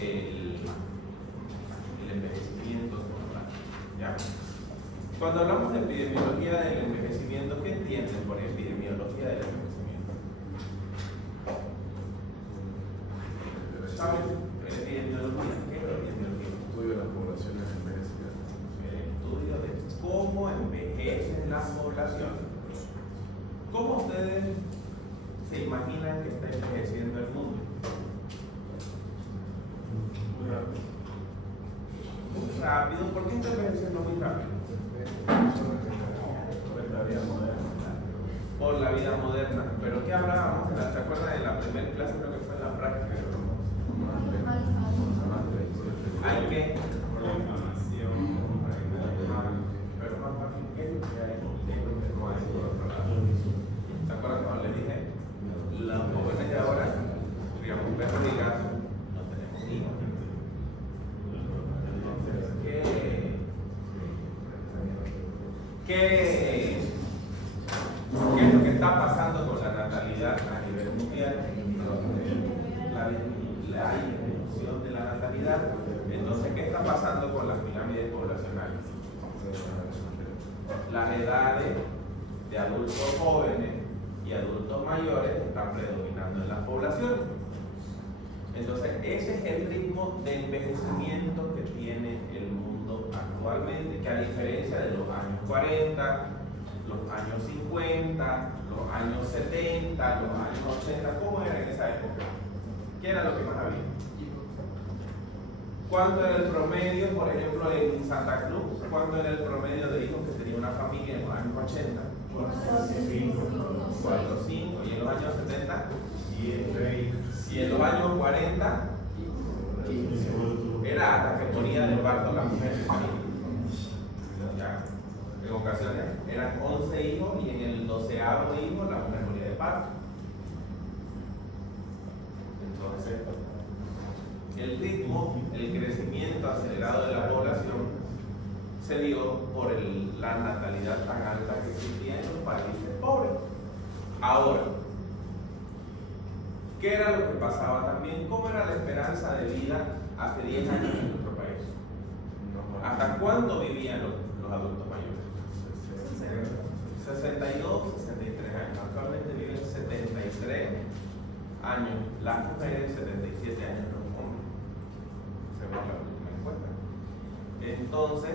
el envejecimiento. ¿Ya? Cuando hablamos de epidemiología del envejecimiento, ¿qué entienden por epidemiología del envejecimiento? ¿Saben? Epidemiología, ¿qué es epidemiología? Estudio de las poblaciones envejecidas. El estudio de cómo envejecen las poblaciones. ¿Cómo ustedes se imaginan que está envejeciendo el mundo? Muy rápido. Muy rápido. ¿Por qué está envejeciendo muy rápido? Por la vida moderna. Por la vida moderna. ¿Pero qué hablábamos? ¿Se acuerdan de la primera clase? Creo que fue en la práctica. Hay que Por la inflamación, pero más fácil que lo que hay, que es lo que no hay por otro lado. ¿Se acuerdan cuando les dije? Los jóvenes de ahora, digamos, perro y gato, no tenemos hijos. Entonces, ¿qué es lo que está pasando con la natalidad a nivel mundial? La disminución de la natalidad. Entonces, ¿qué está pasando con las pirámides poblacionales? Las edades de adultos jóvenes y adultos mayores están predominando en las poblaciones. Entonces, ese es el ritmo de envejecimiento que tiene el mundo actualmente, que a diferencia de los años 40, los años 50, los años 70, los años 80, ¿cómo era en esa época? ¿Qué era lo que más había? ¿Cuánto era el promedio, por ejemplo, en Santa Cruz? ¿Cuánto era el promedio de hijos que tenía una familia en los años 80? 4 o 5. ¿Y en los años 70? 10, Y en los años 40 era hasta que moría de parto la mujer de familia. Ya. En ocasiones eran 11 hijos y en el 12º hijo la mujer moría de parto. Entonces, el ritmo, el crecimiento acelerado de la población se dio por la natalidad tan alta que existía en los países pobres. Ahora, ¿qué era lo que pasaba también? ¿Cómo era la esperanza de vida hace 10 años en nuestro país? ¿Hasta cuándo vivían los adultos mayores? 62, 63 años. Actualmente viven 73 años las mujeres, 77 años los hombres, según la última encuesta. Entonces,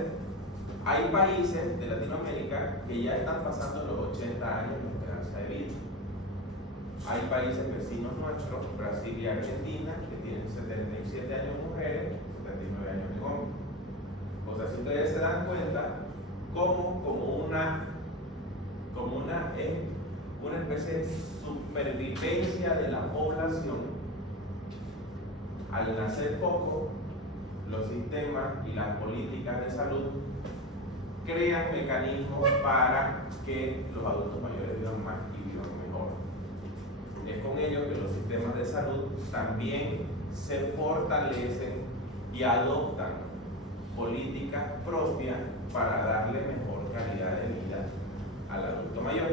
hay países de Latinoamérica que ya están pasando los 80 años de esperanza de vida. Hay países vecinos nuestros, Brasil y Argentina, que tienen 77 años mujeres, 79 años de hombres. O sea, si ustedes se dan cuenta, como una especie de supervivencia de la población, al nacer poco, los sistemas y las políticas de salud crean mecanismos para que los adultos mayores vivan más y vivan mejor. Es con ello que los sistemas de salud también se fortalecen y adoptan políticas propias para darle mejor calidad de vida al adulto mayor.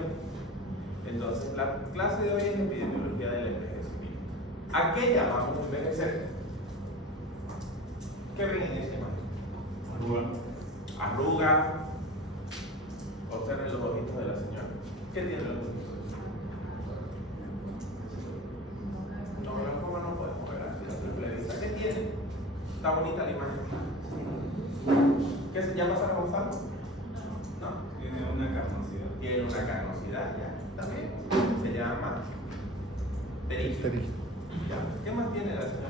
Entonces, la clase de hoy es epidemiología del envejecimiento. ¿A qué llamamos envejecer? ¿Qué ven en esa imagen? Arruga. Observen los ojitos de la señora. ¿Qué tiene los ojitos? No, ¿cómo no podemos ver así a simple vista? ¿Qué tiene? Está bonita la imagen. ¿Qué se llama Sara Gonzalo? No. tiene una carnosidad. Tiene una carnosidad, ya. También se llama pterigio. Ya. ¿Qué más tiene la señora?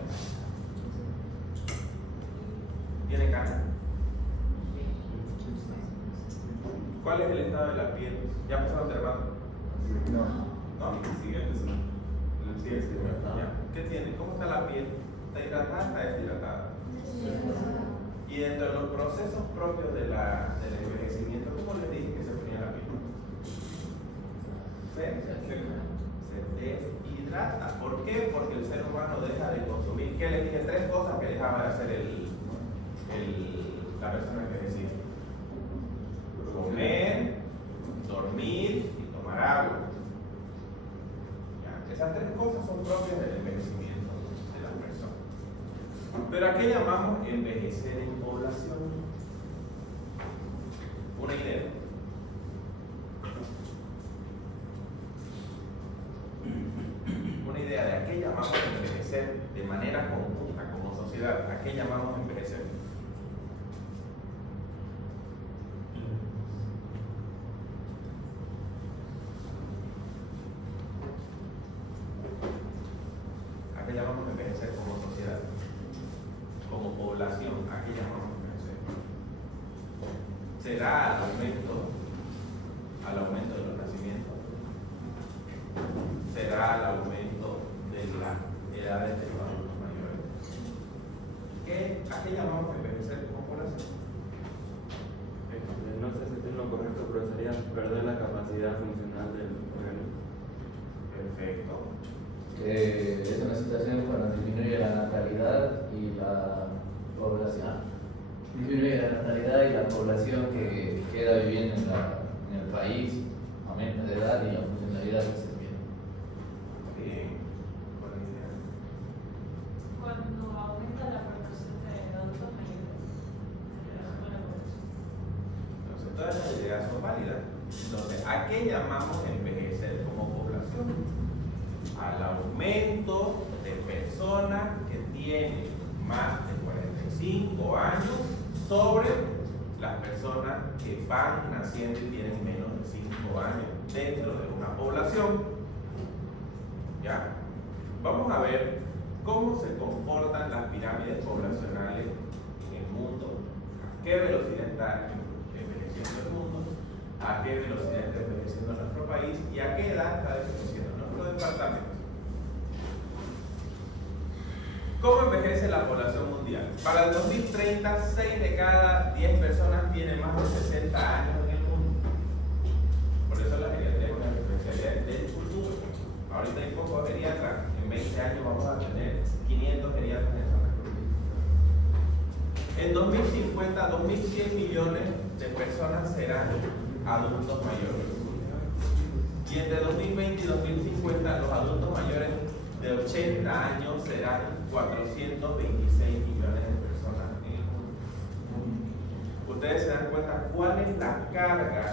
¿Tiene cana? ¿Cuál es el estado de la piel? ¿Ya empezó a observar? ¿No? Siguiente semana. Ya. ¿Qué tiene? ¿Cómo está la piel? ¿Está hidratada? ¿Está deshidratada? Y dentro de los procesos propios del envejecimiento, ¿cómo les dije que se ponía la piel? Se deshidrata. ¿Por qué? Porque el ser humano deja de consumir. ¿Qué les dije? 3 cosas que dejaba de hacer la persona envejecida: comer, dormir y tomar agua. ¿Ya? Esas 3 cosas son propias del envejecimiento de las personas. Pero ¿a qué llamamos envejecer en población? Una idea. Una idea de a qué llamamos envejecer de manera conjunta como sociedad. ¿A qué llamamos envejecer? ¿A qué llamamos envejecer como sociedad? Como población, ¿a qué llamamos envejecer? ¿Será al aumento de los nacimientos? ¿Será al aumento de las edades de los adultos mayores? ¿A qué llamamos envejecer como población? No sé si estoy en lo correcto, pero sería perder la capacidad funcional del organismo. Perfecto. Es una situación cuando disminuye la natalidad y la población. Disminuye la natalidad y la población que queda viviendo en el país aumenta de edad y la funcionalidad se pierde. Bien, buena idea. Cuando aumenta la proporción de adultos mayores en relación a la población. Entonces, todas las ideas son válidas. Entonces, ¿a qué llamamos envejecer como población? Al aumento de personas que tienen más de 45 años sobre las personas que van naciendo y tienen menos de 5 años dentro de una población. ¿Ya? Vamos a ver cómo se comportan las pirámides poblacionales en el mundo, a qué velocidad está envejeciendo el mundo, a qué velocidad está envejeciendo nuestro país y a qué edad está envejeciendo nuestro departamento. ¿Cómo envejece la población mundial? Para el 2030, 6 de cada 10 personas tienen más de 60 años en el mundo. Por eso la geriatría es una especialidad del futuro. Ahorita hay pocos geriatras, en 20 años vamos a tener 500 geriatras en Santa Cruz. En 2050, 2.100 millones de personas serán adultos mayores. Y entre 2020 y 2050, los adultos mayores de 80 años serán 426 millones de personas en el mundo. Ustedes se dan cuenta cuál es la carga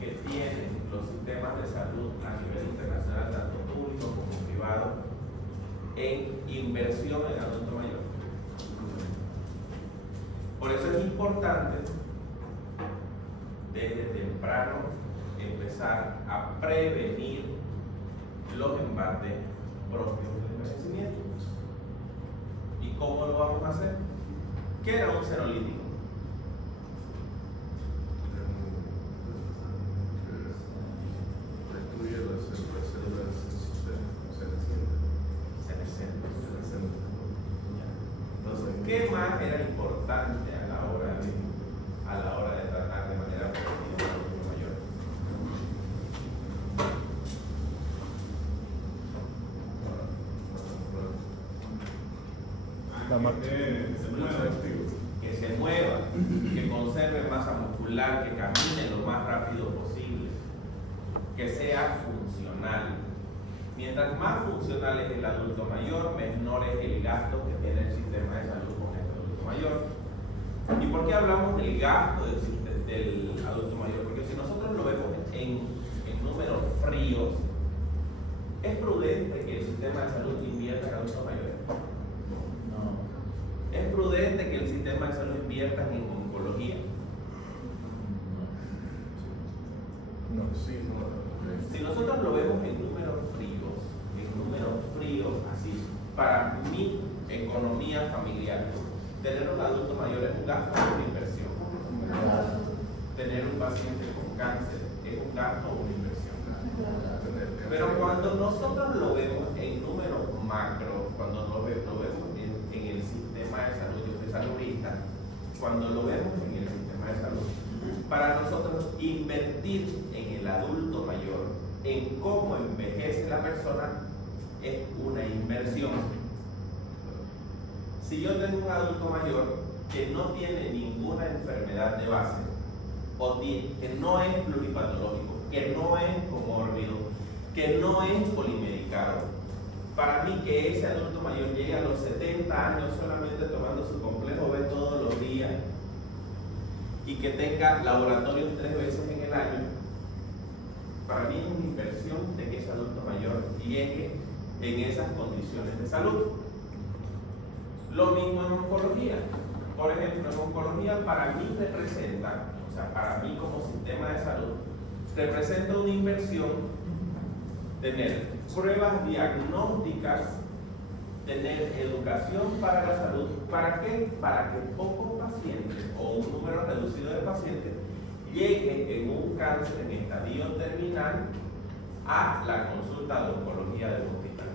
que tienen los sistemas de salud a nivel internacional, tanto público como privado, en inversión en adulto mayor. Por eso es importante desde temprano empezar a prevenir los embates propios del envejecimiento. ¿Y cómo lo vamos a hacer? ¿Qué era un senolítico? Destruye las células senescentes. Entonces, ¿qué más era importante a la hora de tratar de manera positiva a los mayores? Que se mueva, que conserve masa muscular, que camine lo más rápido posible, que sea funcional. Mientras más funcional es el adulto mayor, menor es el gasto que tiene el sistema de salud con el adulto mayor. ¿Y por qué hablamos del gasto del adulto mayor? Porque si nosotros lo vemos en números fríos, ¿es prudente que el sistema de salud invierta en adultos mayores? No. ¿Es prudente que el sistema de salud invierta en oncología? No, sí, no. Si nosotros lo vemos en números fríos, así, para mi economía familiar, tener un adulto mayor es un gasto o una inversión. Tener un paciente con cáncer es un gasto o una inversión. Pero cuando nosotros lo vemos en números macro, cuando lo vemos en el sistema de salud, yo soy saludista, cuando lo vemos en el sistema de salud, para nosotros invertir en el adulto mayor, en cómo envejece la persona, es una inversión. Si yo tengo un adulto mayor que no tiene ninguna enfermedad de base, o que no es pluripatológico, que no es comórbido, que no es polimedicado, para mí que ese adulto mayor llegue a los 70 años solamente tomando que tenga laboratorios 3 veces en el año, para mí es una inversión de que ese adulto mayor llegue en esas condiciones de salud. Lo mismo en oncología. Por ejemplo, en oncología para mí representa, o sea, para mí como sistema de salud, representa una inversión tener pruebas diagnósticas, tener educación para la salud. ¿Para qué? Para que pocos pacientes o un número reducido de pacientes lleguen en un cáncer en estadio terminal a la consulta de oncología del hospital.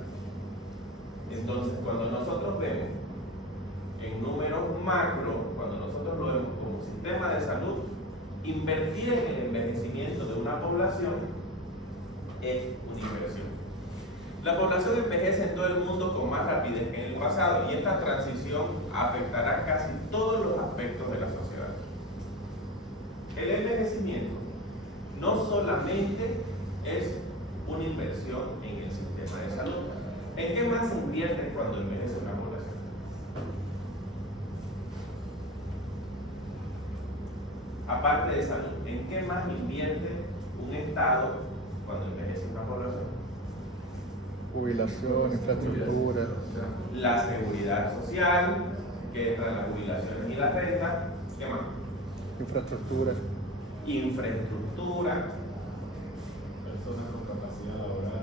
Entonces, cuando nosotros vemos en números macro, cuando nosotros lo vemos como sistema de salud, invertir en el envejecimiento de una población es una inversión. La población envejece en todo el mundo con más rapidez que en el pasado y esta transición afectará casi todos los aspectos de la sociedad. El envejecimiento no solamente es una inversión en el sistema de salud. ¿En qué más se invierte cuando envejece una población? Aparte de salud, ¿en qué más invierte un Estado cuando envejece una población? Jubilación, infraestructura. La seguridad social, que entra en las jubilaciones y la renta. ¿Qué más? Infraestructura. Infraestructura, Personas con capacidad laboral.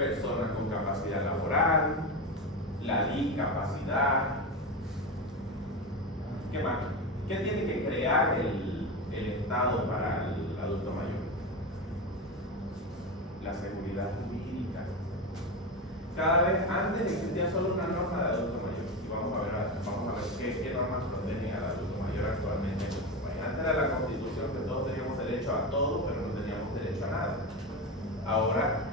personas con capacidad laboral, la discapacidad. ¿Qué más? ¿Qué tiene que crear el Estado para el adulto mayor? La seguridad jurídica. Cada vez antes existía solo una norma de adulto mayor. Y vamos a ver qué normas protegen al adulto mayor actualmente. Antes era la Constitución que todos teníamos derecho a todo, pero no teníamos derecho a nada. Ahora,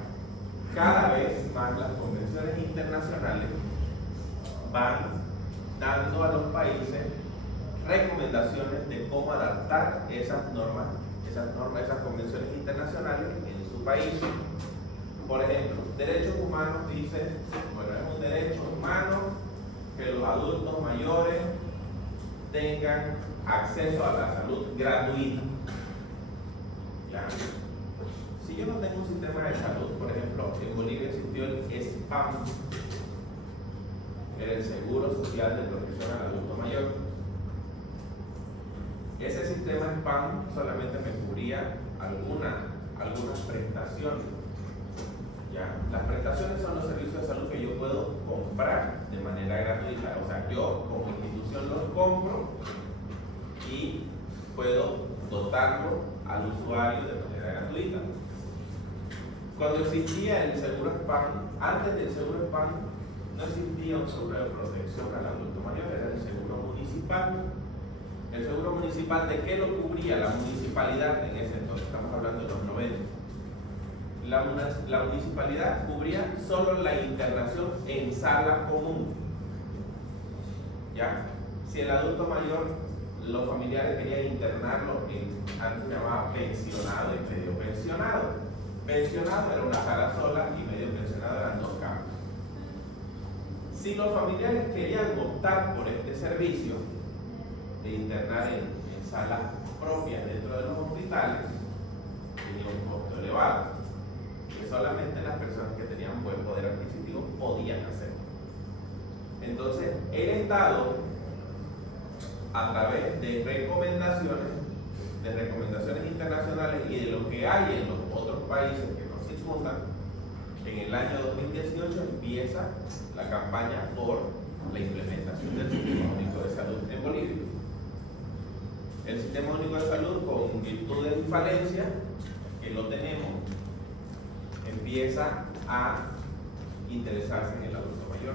cada vez más las convenciones internacionales van dando a los países recomendaciones de cómo adaptar esas convenciones internacionales en su país. Por ejemplo, derechos humanos dice, bueno, es un derecho humano que los adultos mayores tengan acceso a la salud gratuita. ¿Ya? Si yo no tengo un sistema de salud, por ejemplo, en Bolivia existió el SPAM, era el Seguro Social de Protección al Adulto Mayor. Ese sistema SPAM solamente me cubría algunas prestaciones. ¿Ya? Las prestaciones son los servicios de salud que yo puedo comprar de manera gratuita. O sea, yo como institución los compro y puedo dotarlo al usuario de manera gratuita. Cuando existía el seguro SPAM, antes del seguro SPAM no existía un seguro de protección al adulto mayor, era el seguro municipal. El seguro municipal, ¿de qué lo cubría la municipalidad en ese entonces? Estamos hablando de los 90. La municipalidad cubría solo la internación en sala común. ¿Ya? Si el adulto mayor, los familiares querían internarlo antes se llamaba pensionado y medio pensionado. Pensionado era una sala sola y medio pensionado eran 2 camas. Si los familiares querían optar por este servicio de internar en salas propias dentro de los hospitales, tenía un costo elevado, que solamente las personas que tenían buen poder adquisitivo podían hacer. Entonces, el Estado, a través de recomendaciones internacionales y de lo que hay en los otros países que nos circundan, en el año 2018 empieza la campaña por la implementación del Sistema Único de Salud en Bolivia. El Sistema Único de Salud, con virtudes y falencias, que lo tenemos, empieza a interesarse en el adulto mayor.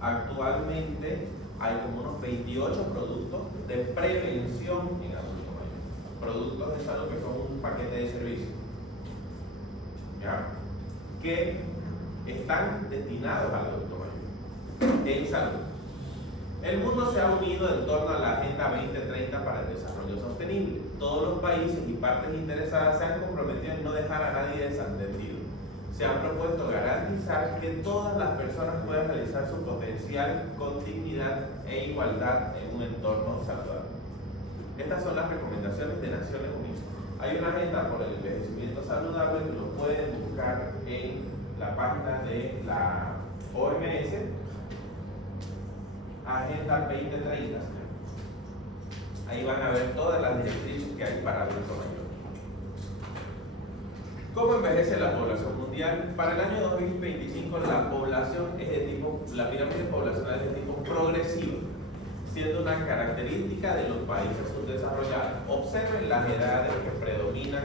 Actualmente hay como unos 28 productos de prevención en adulto mayor. Productos de salud que son un paquete de servicios, ¿ya? Que están destinados al adulto mayor en salud. El mundo se ha unido en torno a la Agenda 2030 para el Desarrollo Sostenible. Todos los países y partes interesadas se han comprometido en no dejar a nadie desatendido. Se han propuesto garantizar que todas las personas puedan realizar su potencial con dignidad e igualdad en un entorno saludable. Estas son las recomendaciones de Naciones Unidas. Hay una agenda por el envejecimiento saludable que lo pueden buscar en la página de la OMS, Agenda 2030. Ahí van a ver todas las directrices que hay para adulto mayor. ¿Cómo envejece la población mundial? Para el año 2025 la población es de tipo, la pirámide poblacional es de tipo progresivo, siendo una característica de los países subdesarrollados. Observen las edades que predominan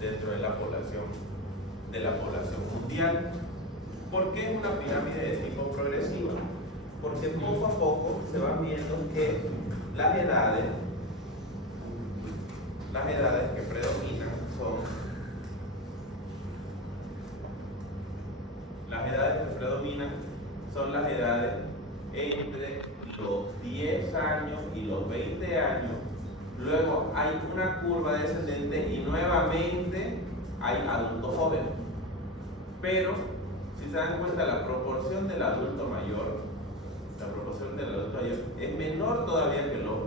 dentro de la población mundial. ¿Por qué es una pirámide de tipo progresivo? Porque poco a poco se van viendo que las edades que predominan son las edades entre los 10 años y los 20 años. Luego hay una curva descendente y nuevamente hay adultos jóvenes. Pero si se dan cuenta, la proporción del adulto mayor es menor todavía que los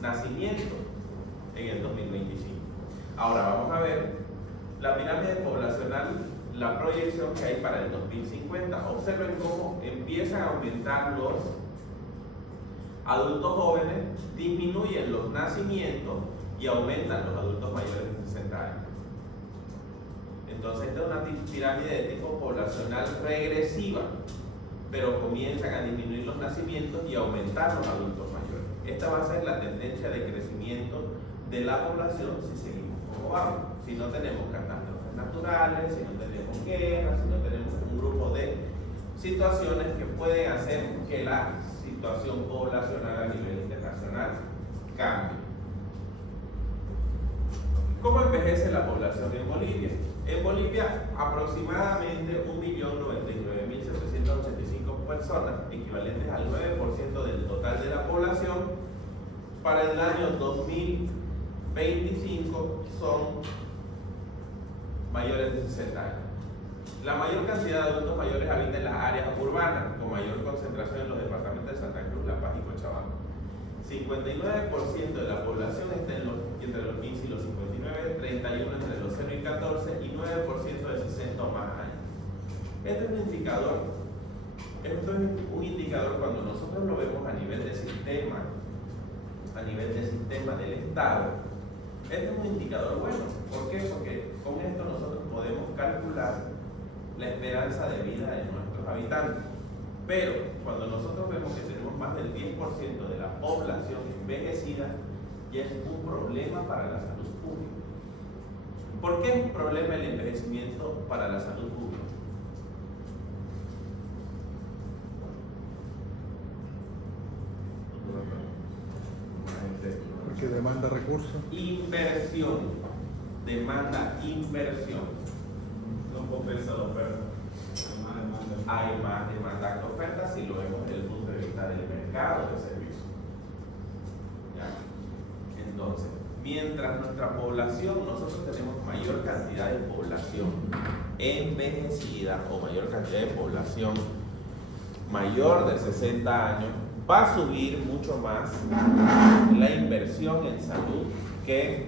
nacimientos en el 2025. Ahora vamos a ver la pirámide poblacional, la proyección que hay para el 2050. Observen cómo empiezan a aumentar los adultos jóvenes, disminuyen los nacimientos y aumentan los adultos mayores de 60 años. Entonces esta es una pirámide de tipo poblacional regresiva, pero comienzan a disminuir los nacimientos y aumentar los adultos mayores. Esta va a ser la tendencia de crecimiento de la población si seguimos como vamos. Si no tenemos catástrofes naturales, si no tenemos guerras, si no tenemos un grupo de situaciones que pueden hacer que la situación poblacional a nivel internacional cambie. ¿Cómo envejece la población en Bolivia? En Bolivia, aproximadamente 1.099.785 personas, equivalentes al 9% del total de la población, para el año 2025 son mayores de 60 años. La mayor cantidad de adultos mayores habita en las áreas urbanas, con mayor concentración en los departamentos de Santa Cruz, La Paz y Cochabamba. 59% de la población está entre los 15 y los 59, 31 entre los 0 y 14 y 9% de 60 o más años. Este es un indicador cuando nosotros lo vemos a nivel de sistema del Estado. Este es un indicador bueno. ¿Por qué? Porque con esto nosotros podemos calcular la esperanza de vida de nuestros habitantes. Pero cuando nosotros vemos que tenemos más del 10% de la población envejecida, ya es un problema para la salud pública. ¿Por qué es un problema el envejecimiento para la salud pública? Porque demanda recursos. Inversión. Demanda inversión. No compensa la oferta. Hay más demanda que oferta si lo vemos desde el punto de vista del mercado de servicios. ¿Ya? Entonces, mientras nuestra población, nosotros tenemos mayor cantidad de población envejecida o mayor cantidad de población mayor de 60 años, va a subir mucho más la inversión en salud que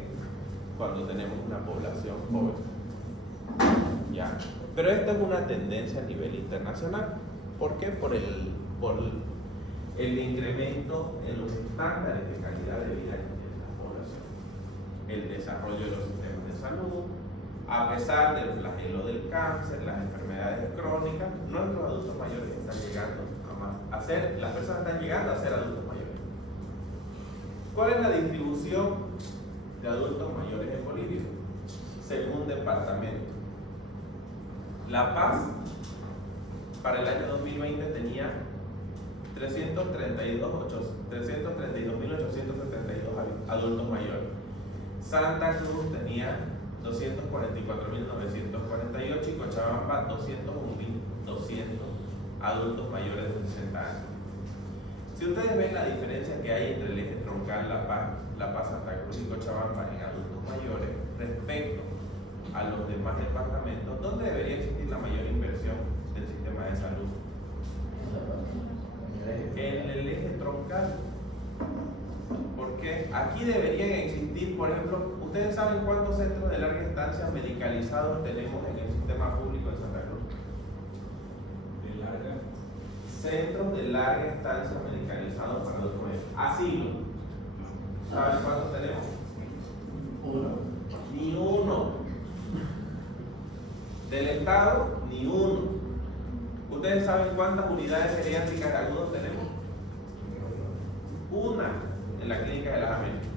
cuando tenemos una población joven. ¿Ya? Pero esta es una tendencia a nivel internacional. ¿Por qué? Por el incremento en los estándares de calidad de vida que tiene la población, el desarrollo de los sistemas de salud. A pesar del flagelo del cáncer, las enfermedades crónicas, nuestros adultos mayores están llegando las personas están llegando a ser adultos mayores. ¿Cuál es la distribución de adultos mayores en Bolivia? Según departamento. La Paz, para el año 2020, tenía 332.872 adultos mayores. Santa Cruz tenía 244.948 y Cochabamba 201.200 adultos mayores de 60 años. Si ustedes ven la diferencia que hay entre el eje troncal La Paz, Santa Cruz y Cochabamba en adultos mayores respecto a los demás departamentos, ¿dónde debería existir la mayor inversión del sistema de salud? En el eje troncal. aquí deberían existir, por ejemplo, ¿ustedes saben cuántos centros de larga estancia medicalizados tenemos en el sistema público de Santa Cruz? De larga. Centros de larga estancia medicalizados para adultos mayores. Asilo. ¿Saben cuántos tenemos? Uno. Ni uno. Del Estado, ni uno. ¿Ustedes saben cuántas unidades geriátricas agudos tenemos? Una en la Clínica de las Américas.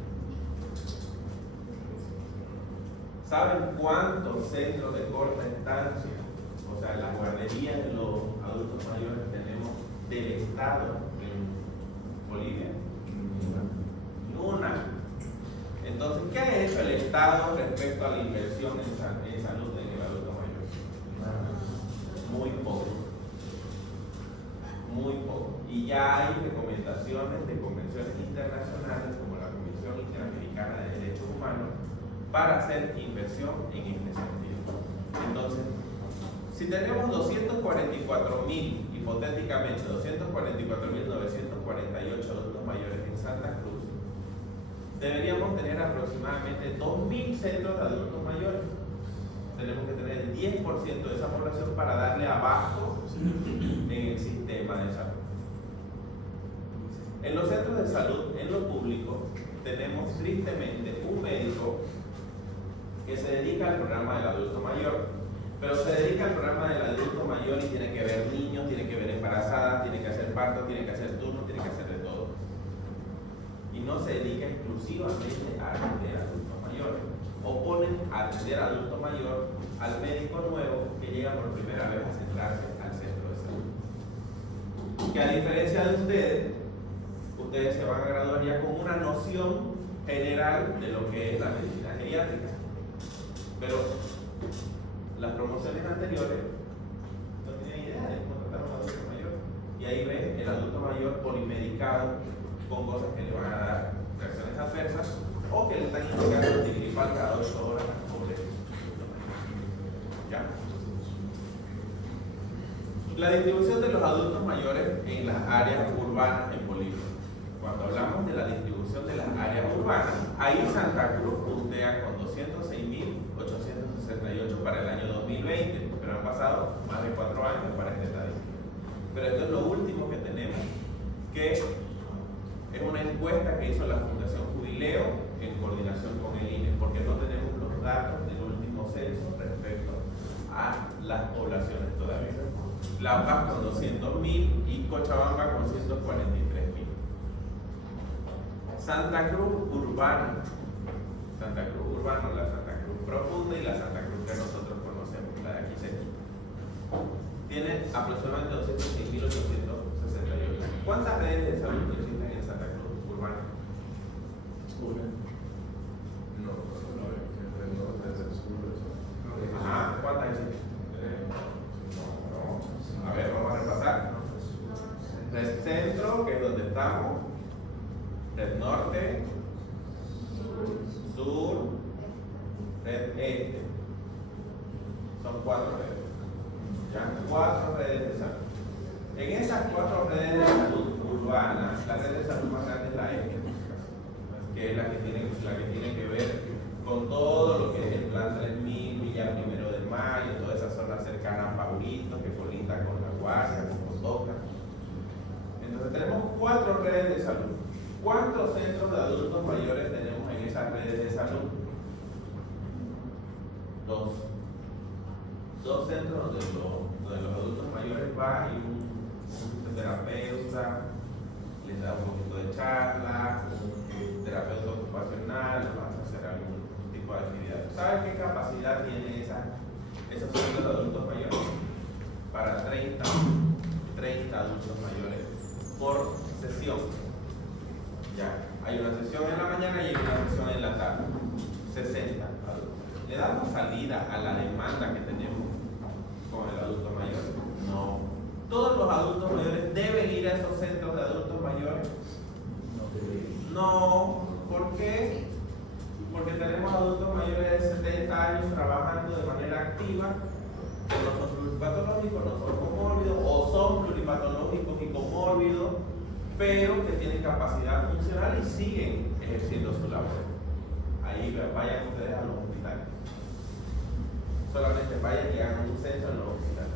¿Saben cuántos centros de corta estancia, o sea, las guarderías de los adultos mayores tenemos del Estado en Bolivia? Una. Entonces, ¿qué ha hecho el Estado respecto a la inversión en salud en el adulto mayor? Muy poco. Muy poco. Y ya hay recomendaciones de convenciones internacionales como la Comisión Interamericana de Derechos Humanos para hacer inversión en este sentido. Entonces, si tenemos 244.000, hipotéticamente 244.948 adultos mayores en Santa Cruz, deberíamos tener aproximadamente 2.000 centros de adultos mayores. Tenemos que tener el 10% de esa población para darle abasto en el sistema de salud. En los centros de salud, en lo público, tenemos tristemente un médico que se dedica al programa del adulto mayor, pero se dedica al programa del adulto mayor y tiene que ver niños, tiene que ver embarazadas, tiene que hacer parto, tiene que hacer turnos, tiene que hacer de todo. Y no se dedica exclusivamente a atender a adultos mayores. O ponen a atender a adulto mayor al médico nuevo que llega por primera vez a centrarse al centro de salud. Que a diferencia de ustedes se van a graduar ya con una noción general de lo que es la medicina geriátrica. Pero las promociones anteriores no tenían idea de cómo tratar a un adulto mayor. Y ahí ven el adulto mayor polimedicado con cosas que le van a dar reacciones adversas o que le están indicando antigripal cada 8 horas al pobre. ¿Ya? La distribución de los adultos mayores en las áreas urbanas en Bolivia. Cuando hablamos de la distribución de las áreas urbanas, ahí Santa Cruz puntea con 206.868 para el año 2020, pero han pasado más de 4 años para este estadística. Pero esto es lo último que tenemos, que es una encuesta que hizo la Fundación Jubileo en coordinación con el INE, porque no tenemos los datos del último censo respecto a las poblaciones todavía. La Paz con 200.000 y Cochabamba con 143.000. Santa Cruz urbano, la Santa Cruz profunda y la Santa Cruz que nosotros conocemos, la de aquí cerca, tiene aproximadamente 206.868. ¿Cuántas redes de salud existen en Santa Cruz urbana? Una. No, el norte es el sur. Ajá, ¿cuántas existen? A ver, vamos a repasar. Red Centro, que es donde estamos. Red Norte, Sur, Red Este. Son 4 redes. ¿Ya? 4 redes de salud. En esas 4 redes de salud urbanas, la red de salud más grande es la Este, que es la que tiene que ver con todo lo que es el Plan 3000, Villa 1 de Mayo, toda esa zona cercana a Paulito, que colinda con La Guardia, con Cotoca. Entonces tenemos 4 redes de salud. ¿Cuántos centros de adultos mayores tenemos en esas redes de salud? 2. 2 centros donde los adultos mayores van y un terapeuta les da un poquito de charla, un terapeuta ocupacional, van a hacer algún tipo de actividad. ¿Saben qué capacidad tienen esos centros de adultos mayores? Para 30 adultos mayores por sesión. Ya, hay una sesión en la mañana y hay una sesión en la tarde. 60 adultos. ¿Le damos salida a la demanda que tenemos con el adulto mayor? No. ¿Todos los adultos mayores deben ir a esos centros de adultos mayores? No. ¿Por qué? Porque tenemos adultos mayores de 70 años trabajando de manera activa, que no son pluripatológicos, no son comórbidos, o son pluripatológicos y comórbidos, pero que tienen capacidad funcional y siguen ejerciendo su labor. Ahí vayan ustedes a los hospitales. Solamente vayan y hagan un censo en los hospitales.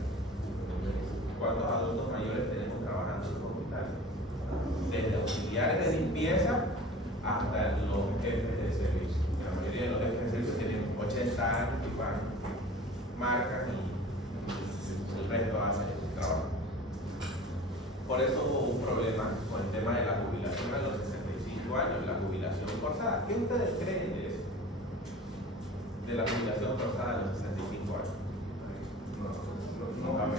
¿Cuántos adultos mayores tenemos trabajando en los hospitales? Desde auxiliares de limpieza hasta los jefes de servicio. La mayoría de los jefes de servicio tienen 80 años y van, marcan y el resto hacen su trabajo. Por eso hubo un problema con el tema de la jubilación a los 65 años, la jubilación forzada. ¿Qué ustedes creen de eso? De la jubilación forzada a los 65 años. No va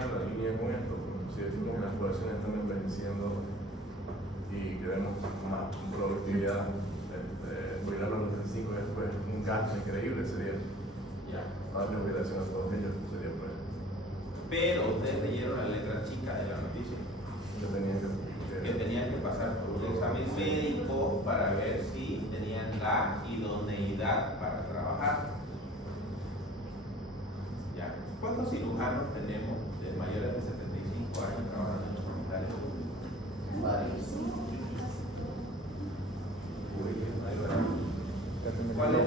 en la línea con esto. Si decimos que las poblaciones están envejeciendo y queremos más productividad, jubilar a los 65 después un gasto increíble sería. Ya. Darle jubilación a todos ellos sería pues. Pero ustedes leyeron la letra chica de la noticia. Que tenían que pasar por un examen médico para ver si tenían la idoneidad para trabajar. ¿Ya? ¿Cuántos cirujanos tenemos de mayores de 75 años trabajando en los hospitales? Varios. ¿Cuál es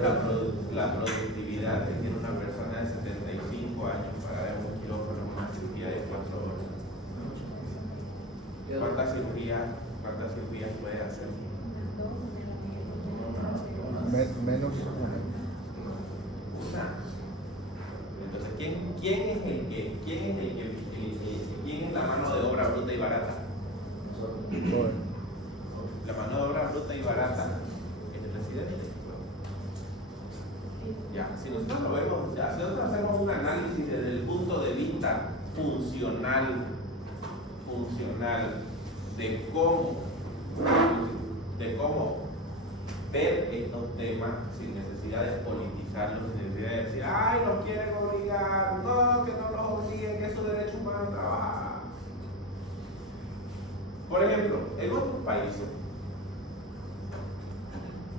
la productividad que tiene una persona de 75 años para dar un quirófano con una cirugía de 4 horas? ¿Cuántas cirugías puede hacer? Menos. Una. Entonces, ¿quién es la mano de obra bruta y barata? Bueno. La mano de obra bruta y barata es el residente. Ya, si nosotros lo vemos, ya, si nosotros hacemos un análisis desde el punto de vista funcional de cómo ver estos temas sin necesidad de politizarlos, sin necesidad de decir, ay, los quieren obligar, no, que no los obliguen, que es su derecho humano a trabajar. Por ejemplo, en otros países,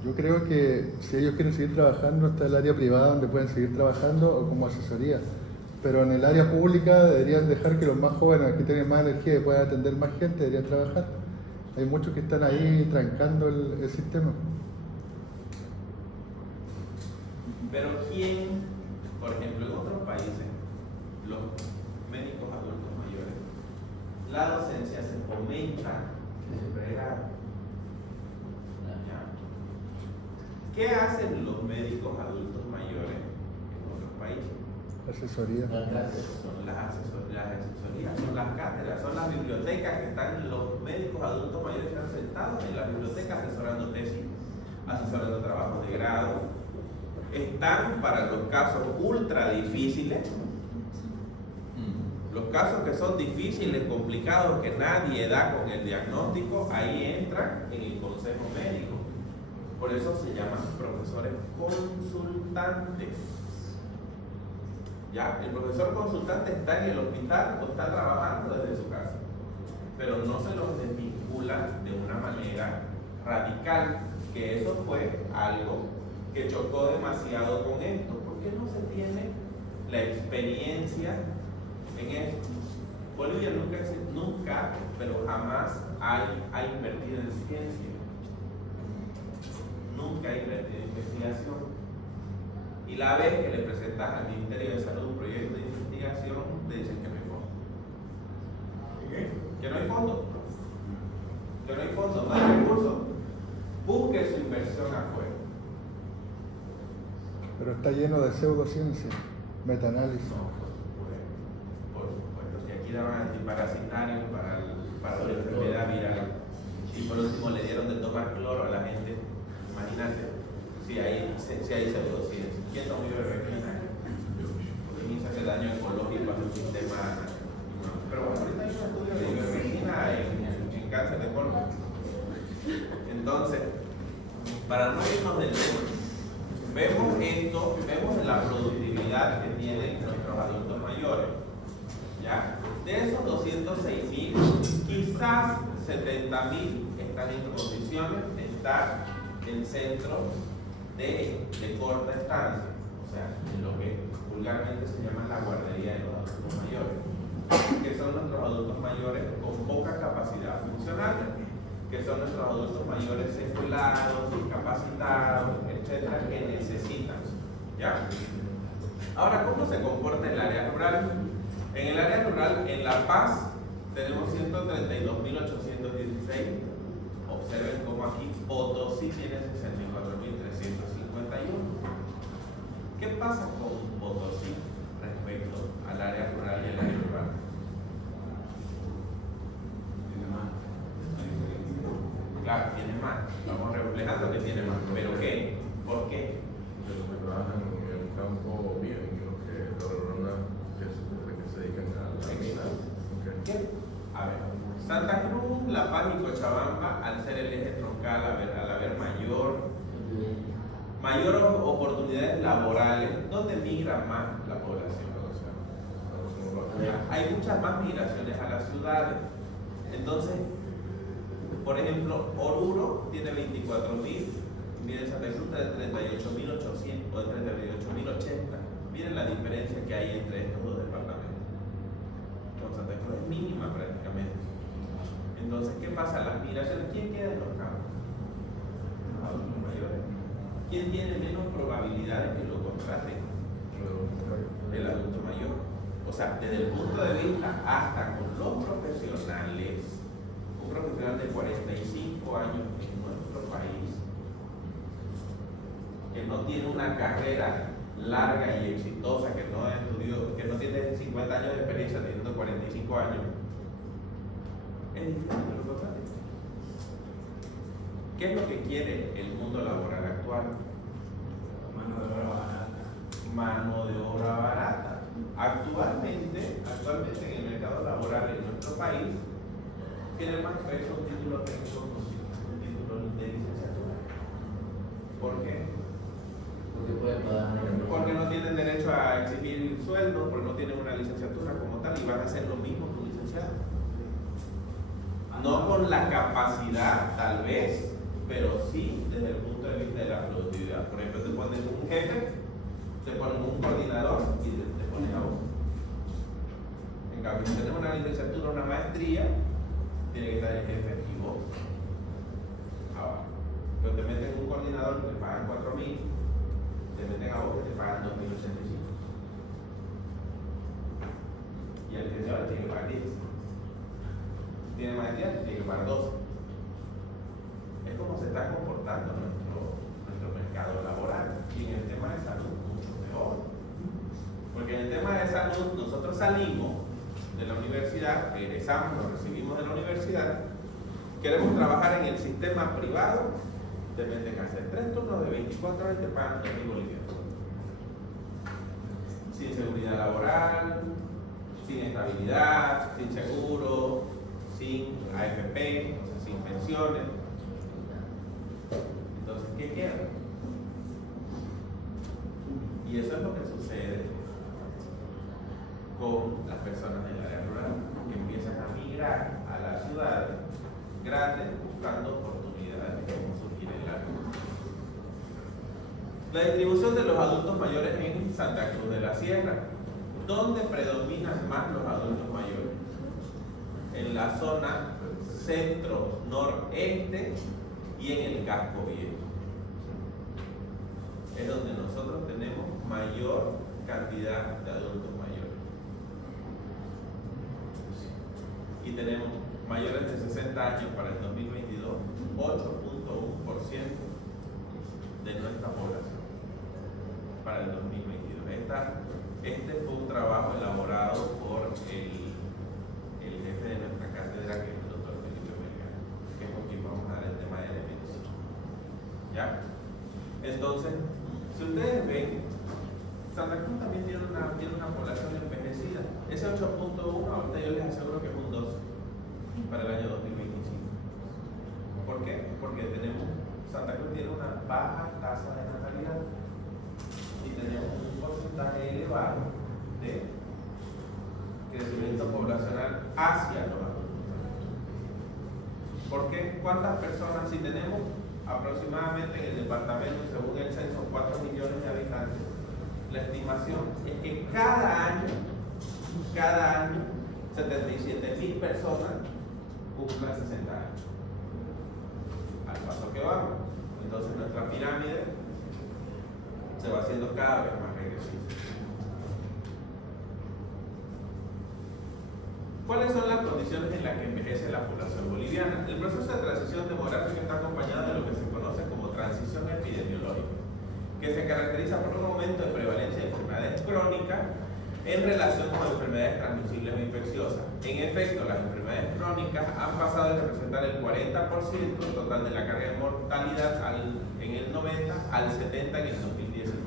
Yo creo que si ellos quieren seguir trabajando, está el área privada donde pueden seguir trabajando o como asesoría. Pero en el área pública deberían dejar que los más jóvenes, que tienen más energía y puedan atender más gente, deberían trabajar. Hay muchos que están ahí trancando el sistema. pero ¿quién, por ejemplo, en otros países, los médicos adultos mayores, la docencia se fomenta desde pregrado? ¿Qué hacen los médicos adultos mayores en otros países? Asesoría. Son las asesorías, son las cátedras, son las bibliotecas que están los médicos adultos mayores que están sentados en las bibliotecas asesorando tesis, asesorando trabajos de grado. Están para los casos ultra difíciles, los casos que son difíciles, complicados, que nadie da con el diagnóstico, ahí entran en el consejo médico. Por eso se llaman profesores consultantes. Ya, el profesor consultante está en el hospital o está trabajando desde su casa, pero no se los desvincula de una manera radical, que eso fue algo que chocó demasiado con esto, porque no se tiene la experiencia en esto. Bolivia nunca, pero jamás ha invertido en ciencia. Nunca ha invertido en investigación. Y la vez que le presentas al Ministerio de Salud un proyecto de investigación, te dicen que no hay fondo. ¿Que no hay fondo? Que no hay fondo, no hay recursos. Busque su inversión afuera. Pero está lleno de pseudociencia, metaanálisis. Por supuesto, si aquí daban antiparasitarios para la enfermedad viral y por último le dieron de tomar cloro a la gente, imagínate si hay pseudociencia. ¿Quién tomó ivermectina? Porque inicia ese daño ecológico a su sistema. Pero bueno, ahorita hay un estudio de ivermectina en cáncer de colon. Entonces, para no irnos del tema, vemos esto, vemos la productividad que tienen nuestros adultos mayores. ¿Ya? De esos 206.000, quizás 70.000 están en condiciones de estar en centros de corta estancia, o sea, en lo que vulgarmente se llama la guardería de los adultos mayores, que son nuestros adultos mayores con poca capacidad funcional. que son nuestros adultos mayores seculados, discapacitados, etcétera, que necesitan. ¿Ya? Ahora, ¿cómo se comporta el área rural? En el área rural, en La Paz, tenemos 132.816. Observen cómo aquí Potosí tiene 64.351. ¿Qué pasa con Potosí respecto al área rural y el área urbana? Tiene más. Claro, tiene más. Estamos reflejando que tiene más. ¿Pero qué? ¿Por qué? Los que trabajan en el campo bien y los que se dedican a la mina. Okay. ¿Qué? A ver, Santa Cruz, La Paz y Cochabamba, al ser el eje troncal, al haber mayor oportunidades laborales, ¿dónde migra más la población? Hay muchas más migraciones a las ciudades. Entonces, por ejemplo, Oruro tiene 24.000, miren Santa Cruz de 38.800 o de 38.080. Miren la diferencia que hay entre estos dos departamentos. Con Santa Cruz es mínima prácticamente. Entonces, ¿qué pasa? Las migraciones, ¿quién queda en los campos? Los adultos mayores. ¿Quién tiene menos probabilidades que lo contraten? El adulto mayor. O sea, desde el punto de vista hasta con los profesionales, un profesional de 45 años en nuestro país, que no tiene una carrera larga y exitosa, que no estudió, que no tiene 50 años de experiencia teniendo 45 años, es difícil que lo contraten. ¿Qué es lo que quiere el mundo laboral actual? Mano de obra barata. Mano de obra barata. Actualmente en el mercado laboral en nuestro país tiene más peso un título técnico que un título de licenciatura. ¿Por qué? Porque pueden pagar menos. Porque no tienen derecho a exigir sueldo, porque no tienen una licenciatura como tal y van a hacer lo mismo que un licenciado. No con la capacidad, tal vez, pero sí desde el punto de vista de la productividad. Por ejemplo, te ponen un jefe, te ponen un coordinador y te ponen a vos. En cambio, si tienes una licenciatura, una maestría, tiene que estar el jefe y vos abajo. Pero te meten un coordinador que te pagan 4.000, te meten a vos que te pagan 2.085. Y al licenciado tiene que pagar 10. Tiene maestría, tiene que pagar 12. Es como se está comportando nuestro mercado laboral. Y en el tema de salud, mucho peor. Porque en el tema de salud, nosotros salimos de la universidad, egresamos, nos recibimos de la universidad, queremos trabajar en el sistema privado, te meten a hacer 3 turnos de 24 horas y te pagan 2.000 bolivianos. Sin seguridad laboral, sin estabilidad, sin seguro, sin AFP, o sea, sin pensiones. Entonces, ¿qué queda? Y eso es lo que sucede con las personas del área rural, que empiezan a migrar a las ciudades grandes buscando oportunidades que pueden surgir en la rural. La distribución de los adultos mayores en Santa Cruz de la Sierra. ¿Dónde predominan más los adultos mayores? En la zona centro-noreste y en el casco viejo. Es donde nosotros tenemos mayor cantidad de adultos mayores. Y tenemos mayores de 60 años para el 2022, 8.1% de nuestra población para el 2022. Este fue un trabajo elaborado por el jefe de nuestra cátedra, que es el doctor Felipe Vergara, que es con quien vamos a dar el tema de elementos. ¿Ya? Entonces, si ustedes ven, Santa Cruz también tiene una población envejecida. Ese 8.1, ahorita yo les aseguro que es un 2 para el año 2025. ¿Por qué? Porque Santa Cruz tiene una baja tasa de natalidad y tenemos un porcentaje elevado de crecimiento poblacional hacia los adultos. ¿Por qué? ¿Cuántas personas? Si tenemos aproximadamente en el departamento, según el censo, 4 millones de habitantes, la estimación es que cada año 77.000 personas cumplan 60 años. al paso que vamos. Entonces nuestra pirámide se va haciendo cada vez más regresiva. ¿Cuáles son las condiciones en las que envejece la población boliviana? El proceso de transición demográfica está acompañado de lo que se conoce como transición epidemiológica, que se caracteriza por un aumento de prevalencia de enfermedades crónicas en relación con enfermedades transmisibles o infecciosas. En efecto, las enfermedades crónicas han pasado de representar el 40% total de la carga de mortalidad en el 90 al 70 en el 2019.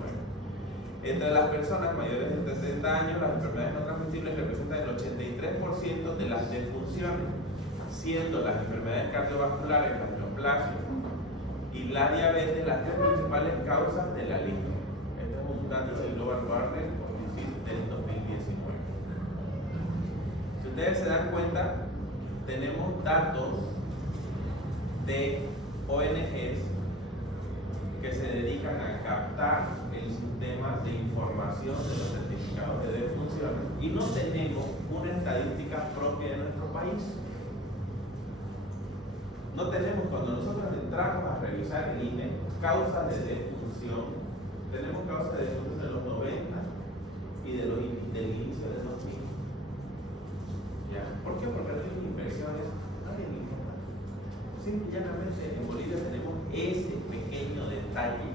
Entre las personas mayores de 70 años, las enfermedades no transmisibles representan el 83% de las defunciones, siendo las enfermedades cardiovasculares, la neoplasia y la diabetes las tres principales causas de la lista. Este es un dato del Global Warner del 2019. Si ustedes se dan cuenta, tenemos datos de ONGs que se dedican a captar el sistema de información de los certificados de defunciones y no tenemos una estadística propia de nuestro país. No tenemos, cuando nosotros entramos a revisar el INE, causas de defunción, tenemos causas de defunción de los 90 y del inicio de los 2000. ¿Ya? ¿Por qué? Porque las inversiones no hay ninguna. Simplemente en Bolivia tenemos ese pequeño detalle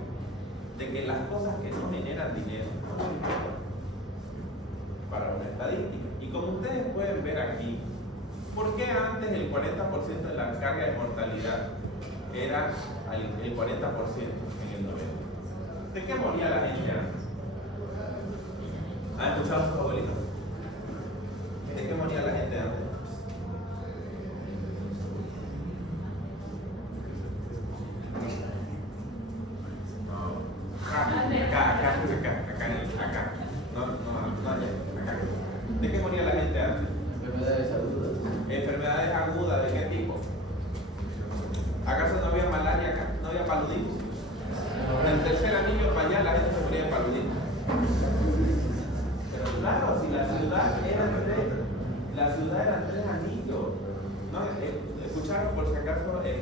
de que las cosas que no generan dinero no son importantes para una estadística. Y como ustedes pueden ver aquí, ¿por qué antes el 40% de la carga de mortalidad era el 40% en el 90? ¿De qué moría la gente antes? ¿Han escuchado a sus abuelitos? ¿De qué moría la gente antes? Acá. No, allá. Acá. ¿De qué moría la gente antes? Enfermedades agudas. Enfermedades agudas, ¿de qué tipo? ¿Acaso no había malaria acá? ¿No había paludismo? En el tercer anillo para allá la gente se moría de paludismo. Pero claro, si la ciudad era tres anillos. ¿No? ¿Escucharon por si acaso el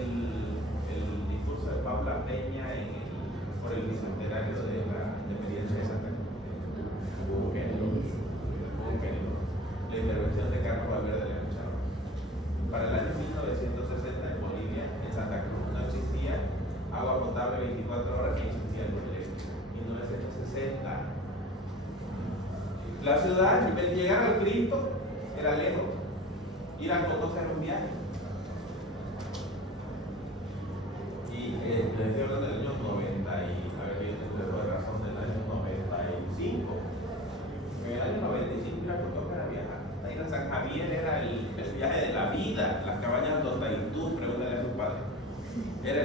discurso de Paula Peña por el bicentenario de la independencia de Santa Cruz? La intervención de Carlos Valverde de Luchado. Para el año 1960 en Bolivia, en Santa Cruz, no existía agua potable 24 horas ni existía luz eléctrica. 1960. La ciudad, llegar al Cristo era lejos. Ir al Cotoca era un viaje. Y les estoy hablando del año 90 y a ver, yo tengo razón del año 95. En el año 95 ir al Cotoca era viajar. Ir a San Javier era el viaje de la vida. Las cabañas de Otaitú, pregúntale a sus padres. Era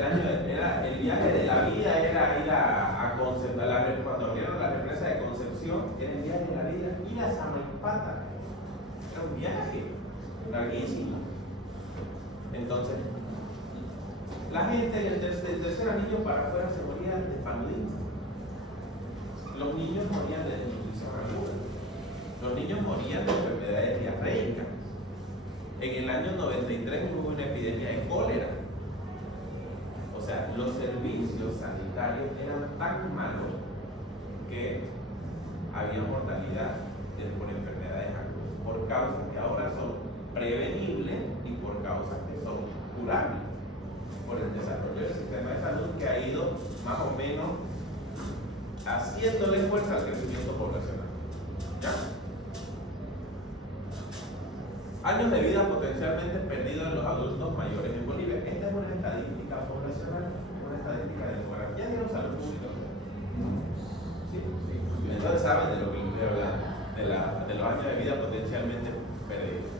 el viaje de la vida, era ir a Concepción, cuando abrieron la represa de Concepción, era el viaje de la vida, ir a Samaipata. Era un viaje larguísimo. Entonces, la gente del tercer anillo para afuera se moría de paludismo. Los niños morían de desnutrición aguda. Los niños morían de enfermedades diarreicas. En el año 93 hubo una epidemia de cólera. O sea, los servicios sanitarios eran tan malos que había mortalidad por enfermedades agudas, por causas que ahora son prevenibles y por causas que son curables, por el desarrollo del sistema de salud que ha ido más o menos haciéndole fuerza al crecimiento poblacional. ¿Ya? Años de vida potencialmente perdidos en los adultos mayores en Bolivia. Esta es una estadística poblacional, una estadística de demografía. ¿Ya dieron salud pública? Sí. Entonces saben de lo que estoy hablando, de los años de vida potencialmente perdidos.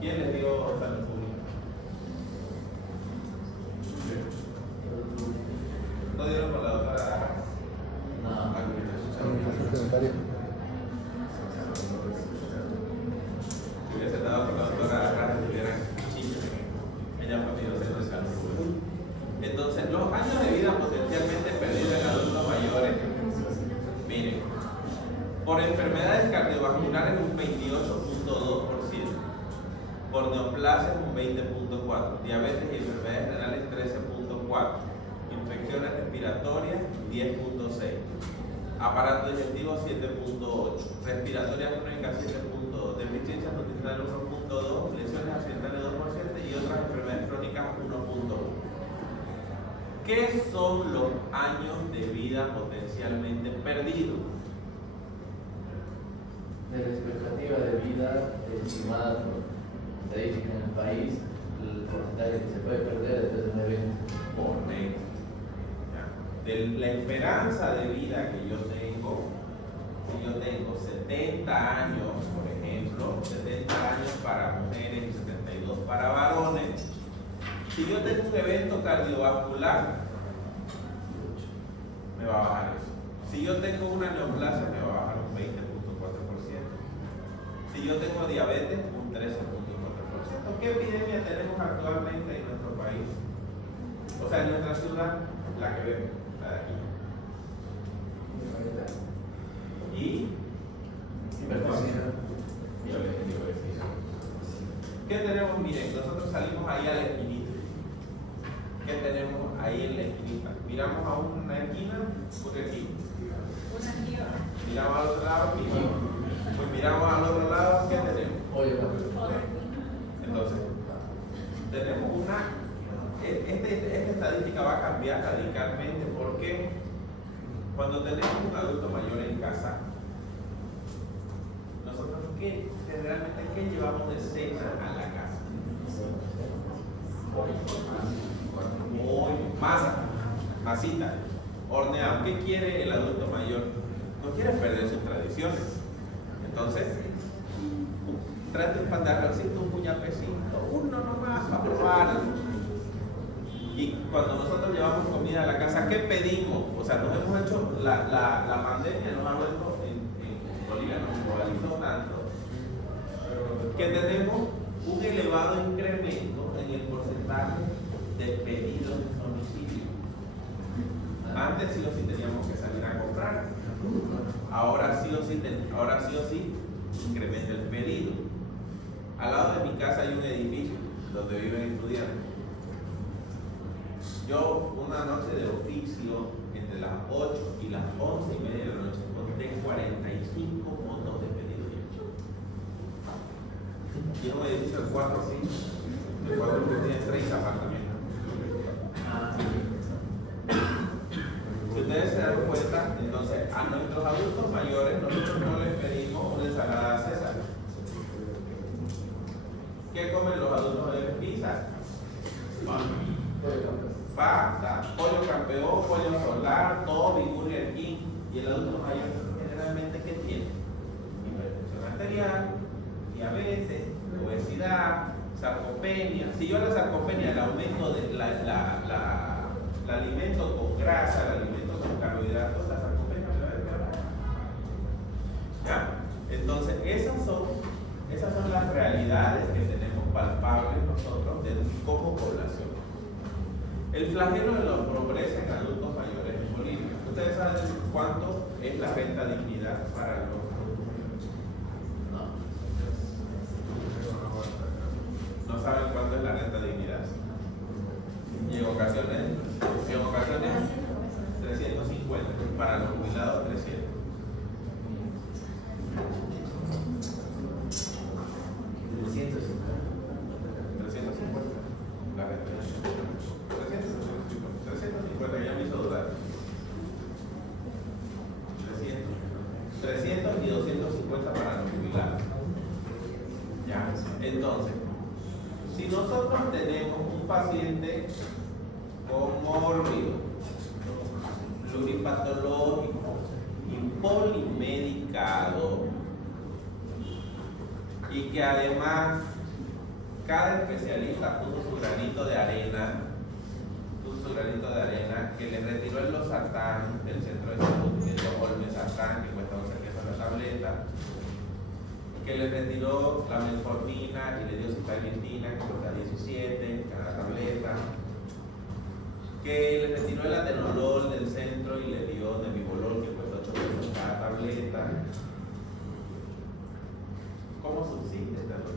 ¿Quién les dio salud pública? ¿No dieron con la doctora? No. Secretaria. Si hubiese dado con la doctora Arras, tuvieran chistes. Ella fue mi docente de salud pública. Entonces, los años de vida potencialmente perdidos en adultos mayores, miren, por enfermedades cardiovasculares un 28.2%, por neoplasias un 20.4%, diabetes y enfermedades renales 13.4%, Infecciones respiratorias 10.6. Aparato digestivo 7.8. Respiratorias crónicas 7.2. Deficiencias nutricionales 1.2. Lesiones accidentales 2% y otras enfermedades crónicas 1.1. ¿Qué son los años de vida potencialmente perdidos? De la expectativa de vida estimada por estadística en el país, el porcentaje que se puede perder después de un evento. Correcto. De la esperanza de vida que yo tengo, si yo tengo 70 años, por ejemplo, 70 años para mujeres y 72 para varones, si yo tengo un evento cardiovascular, me va a bajar eso. Si yo tengo una neoplasia, me va a bajar un 20.4%. Si yo tengo diabetes, un 13.4%. ¿Qué epidemia tenemos actualmente en nuestro país? O sea, en nuestra ciudad, la que vemos, la de aquí. Y ¿qué tenemos? Miren, nosotros salimos ahí a la esquinita. ¿Qué tenemos ahí en la esquinita? Miramos a una esquina, una esquina. Miramos al otro lado, esquina. Pues miramos al otro lado, ¿qué tenemos? Entonces, tenemos esta estadística va a cambiar radicalmente porque cuando tenemos un adulto mayor en casa, nosotros generalmente ¿qué llevamos de cena a la casa? Hoy, masita, horneado. ¿Qué quiere el adulto mayor? No quiere perder sus tradiciones. Entonces, trate un pan de arrocito, un puñapecito, uno nomás para probar. Y cuando nosotros llevamos comida a la casa, ¿qué pedimos? O sea, nos hemos hecho, la pandemia nos ha vuelto en Bolivia, nos globalizó tanto, que tenemos un elevado incremento en el porcentaje de pedidos de domicilio. Antes sí o sí teníamos que salir a comprar. Ahora sí o sí incrementa el pedido. Al lado de mi casa hay un edificio donde viven estudiantes. Yo una noche de oficio entre las 8 y las 11:30 de la noche conté 45 montos de pedidos hechos. Y es un edificio de 4 pisos, de 4 que tiene 30 apartamentos. Si ustedes se dan cuenta, entonces a nuestros adultos mayores nosotros no les pedimos una ensalada César. ¿Qué comen los adultos mayores? Pizza, pasta, pollo campeón, pollo solar, Toby, Burger King. Y el adulto mayor generalmente ¿qué tiene? Hipertensión arterial, diabetes, obesidad, sarcopenia. Si yo a la sarcopenia le aumento la alimento con grasa, la alimento con carbohidratos, la sarcopenia me va a empeorar. ¿Ya? Entonces, esas son las realidades que tenemos palpables nosotros como población. El flagelo de la pobreza en adultos mayores en Bolivia. ¿Ustedes saben cuánto es la renta dignidad para los adultos mayores? No saben cuánto es la renta dignidad. Y en ocasiones 350, para los jubilados 300. La renta. 350, ya me hizo dudar. 300 y 250 para los jubilados. Ya, entonces, si nosotros tenemos un paciente comórbido, pluripatológico y polimedicado, y que además cada especialista puso su granito de arena, que le retiró el losartán del centro de salud, el olmesartán, que cuesta 11 pesos la tableta, que le retiró la metformina y le dio citalgentina, que cuesta 17 cada tableta, que le retiró el atenolol del centro y le dio nebivolol, que cuesta 8 pesos cada tableta. ¿Cómo subsiste este doctor?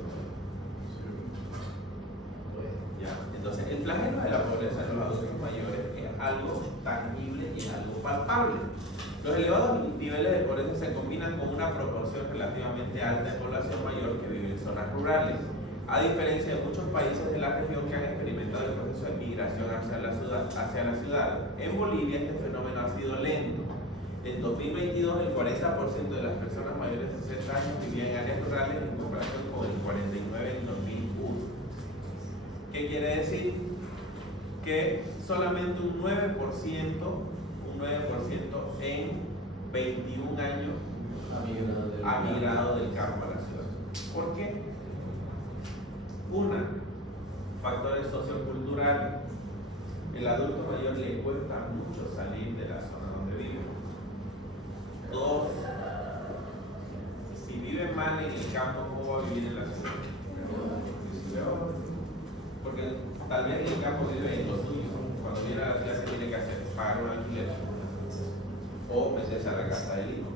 Ya. Entonces, el flagelo de la pobreza en los adultos mayores es algo tangible y es algo palpable. Los elevados niveles de pobreza se combinan con una proporción relativamente alta de población mayor que vive en zonas rurales. A diferencia de muchos países de la región que han experimentado el proceso de migración hacia la ciudad, en Bolivia este fenómeno ha sido lento. En 2022, el 40% de las personas mayores de 60 años vivían en áreas rurales en comparación con el 49% en 2001. ¿Qué quiere decir? Que solamente un 9% en 21 años ha migrado del campo a la ciudad. ¿Por qué? Una, factores socioculturales. El adulto mayor le cuesta mucho salir de la zona donde vive. Dos, si vive mal en el campo, ¿cómo va a vivir en la ciudad? Porque tal vez en el campo vive en lo suyo. Cuando viene a la ciudad, ¿qué tiene que hacer? Pagar un alquiler o meterse a la casa del hijo.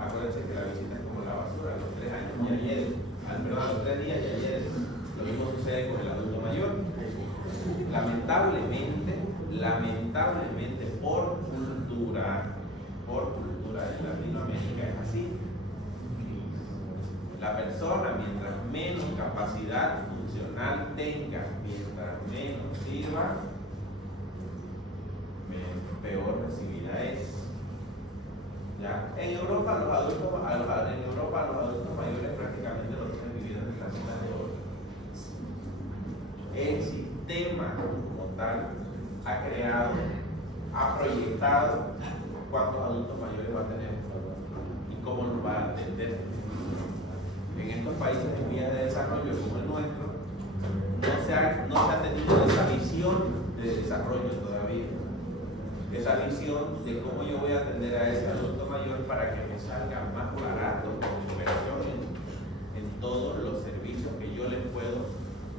Acuérdense que la visita es como la basura. A los 3 años ya hiede. A los 3 días ya hiede. Lo mismo sucede con el adulto mayor. Lamentablemente por cultura en Latinoamérica es así. La persona, mientras menos capacidad funcional tenga, mientras menos sirva, peor recibida es. ¿Ya? En Europa los adultos mayores prácticamente lo tienen vivido en la zona de oro. El sistema como tal ha proyectado cuántos adultos mayores va a tener y cómo los va a atender. En estos países en vías de desarrollo como el nuestro, no se ha tenido esa visión de desarrollo todavía. Esa visión de cómo yo voy a atender a ese adulto mayor para que me salga más barato con inversión en todos los servicios que yo les puedo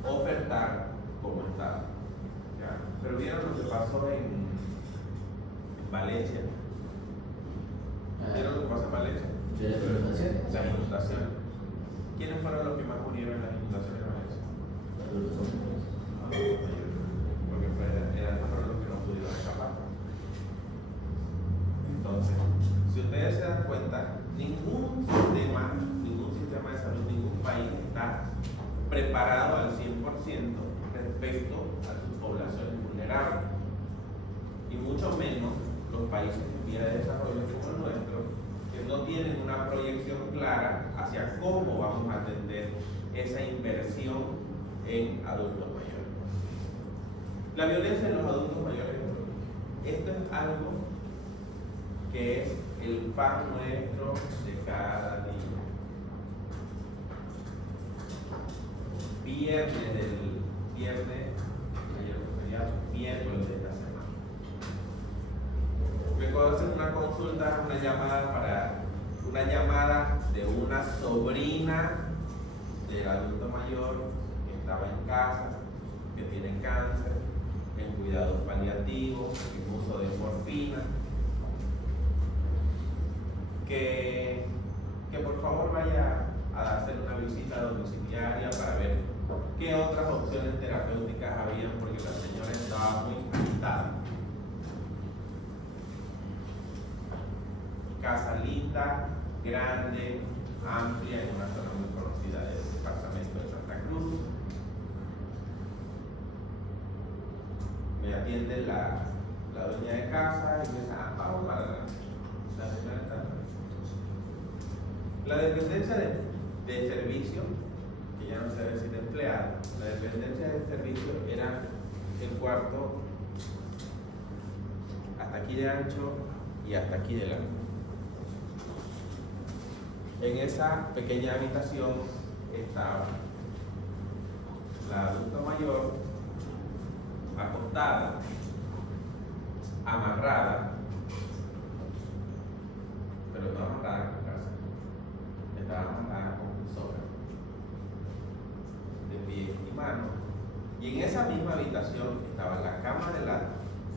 ofertar como Estado. ¿Ya? Pero vieron lo que pasó en Valencia. ¿Vieron lo que pasó en Valencia? Las inundaciones. ¿Quiénes fueron los que más murieron en las inundaciones de Valencia? Porque fueron los que no pudieron escapar. Entonces, si ustedes se dan cuenta, ningún sistema de salud, ningún país está preparado al 100% respecto a sus poblaciones vulnerables. Y mucho menos los países en vía de desarrollo como el nuestro, que no tienen una proyección clara hacia cómo vamos a atender esa inversión en adultos mayores. La violencia en los adultos mayores, esto es algo que es el pan nuestro de cada día. Miércoles de esta semana. Me puedo hacer una consulta, una llamada de una sobrina del adulto mayor que estaba en casa, que tiene cáncer, en cuidados paliativos, en uso de morfina, que por favor vaya a hacer una visita domiciliaria para ver qué otras opciones terapéuticas habían, porque la señora estaba muy agitada. Casa linda, grande, amplia, en una zona muy conocida del departamento de Santa Cruz. Me atiende la dueña de casa y me dice, vamos para la señora está. La dependencia de servicio, que ya no se debe decir empleado, la dependencia de servicio era el cuarto hasta aquí de ancho y hasta aquí de largo. En esa pequeña habitación estaba la adulta mayor acostada, amarrada, pero no amarrada con casa, estaba amarrada con un sobre de pie y mano. Y en esa misma habitación estaba la cama de la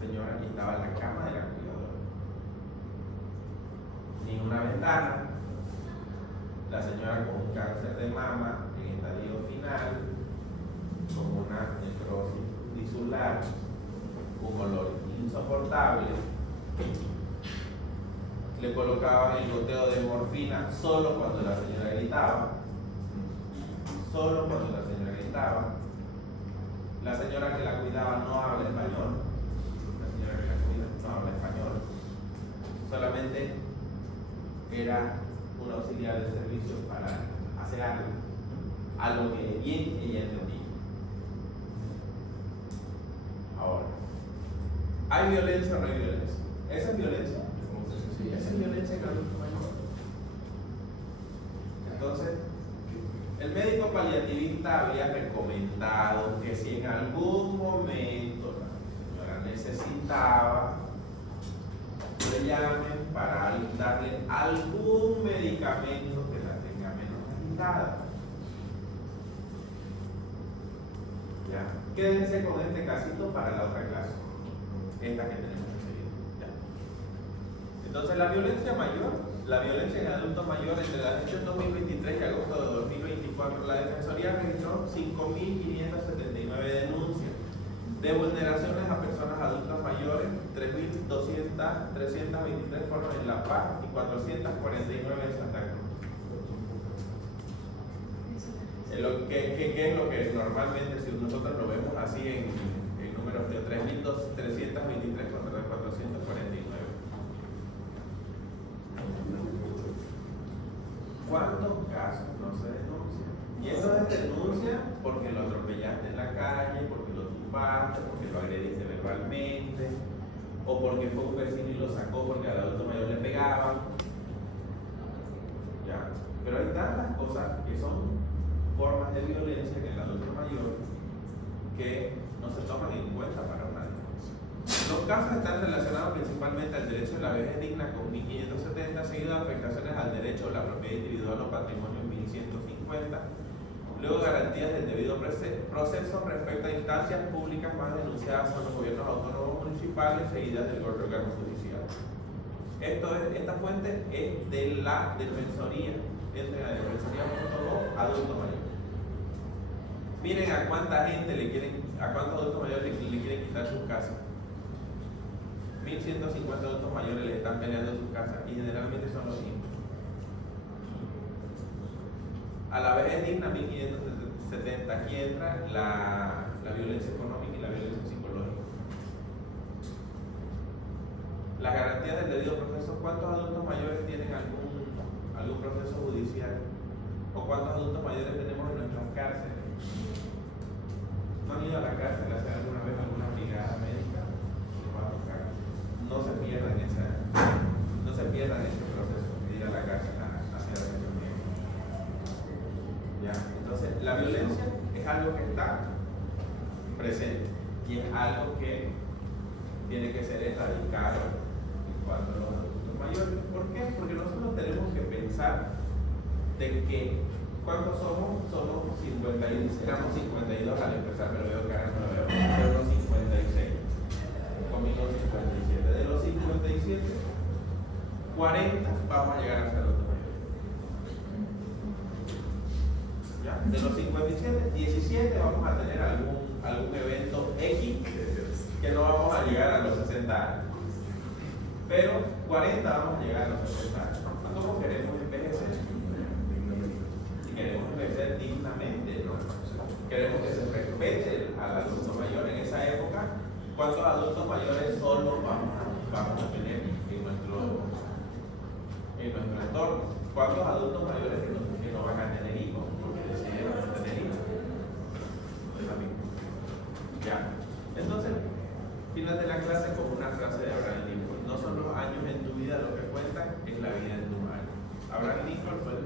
señora y estaba la cama de la cuidadora. Ni una ventana. La señora con un cáncer de mama en estadio final, con una necrosis tisular celular, un olor insoportable, le colocaban el goteo de morfina solo cuando la señora gritaba, la señora que la cuidaba no habla español, solamente era un auxiliar de servicio para hacer algo que bien ella entendía. Ahora, ¿hay violencia o no hay violencia? ¿Esa es violencia? Sí, Esa es violencia en el adulto mayor. Entonces, el médico paliativista había recomendado que si en algún momento la señora necesitaba, le llamen para darle algún medicamento que la tenga menos agitada. Ya. Quédense con este casito para la otra clase, esta que tenemos que seguir. Ya. Entonces, la violencia en adultos mayores entre la fecha de 2023 y agosto de 2024, la Defensoría registró 5.579 denuncias de vulneraciones a personas adultas mayores, 323 fueron en La Paz y 449 en Santa Cruz. ¿Qué es lo que normalmente, si nosotros lo vemos así en números de 3.323 contra 449? ¿Cuántos casos no se denuncian? Y eso es denuncia porque lo atropellaste en la calle, porque lo tumbaste, porque lo agrediste verbalmente, o porque fue un vecino y lo sacó porque al adulto mayor le pegaban. ¿Ya? Pero hay tantas cosas que son formas de violencia en el adulto mayor que no se toman en cuenta para una denuncia. Los casos están relacionados principalmente al derecho de la vejez digna con 1570, seguido de afectaciones al derecho de la propiedad individual o patrimonio en 1150, luego garantías del debido proceso respecto a instancias públicas más denunciadas son los gobiernos autónomos municipales, seguidas del órgano judicial. Esta fuente es de la Defensoría, entre la Defensoría.gov, adulto mayor. Miren a cuánta gente a cuántos adultos mayores le quieren quitar sus casas. 1.150 adultos mayores le están peleando sus casas y generalmente son los niños. A la vejez digna 1570, aquí entra la violencia económica y la violencia psicológica. Las garantías del debido proceso, ¿cuántos adultos mayores tienen algún proceso judicial? ¿O cuántos adultos mayores tenemos en nuestras cárceles? ¿No han ido a la cárcel a hacer alguna vez alguna brigada médica? No se pierdan ese proceso de ir a la cárcel a hacer atención médica. ¿Ya? Entonces, la violencia es algo que está presente y es algo que tiene que ser erradicado en cuanto a los adultos mayores. ¿Por qué? Porque nosotros tenemos que pensar de que ¿cuántos somos? Somos 52, éramos 52 al empezar, pero veo que ahora no lo veo, fueron 56, conmigo 57. De los 57, 40 vamos a llegar a ser adultos mayores. ¿Ya? De los 57, 17 vamos a tener algún evento X que no vamos a llegar a los 60 años. Pero 40 vamos a llegar a los 60 años. ¿Cómo queremos envejecer? Queremos envejecer dignamente, ¿no? Queremos que se respete al adulto mayor. En esa época, ¿cuántos adultos mayores solo vamos a tener en nuestro entorno? ¿Cuántos adultos mayores que no van a tener hijos? Porque decidieron no tener hijos. Ya. Entonces, final de la clase con una frase de Abraham Lincoln: no son los años en tu vida lo que cuentan, es la vida en tus años. Abraham Lincoln fue el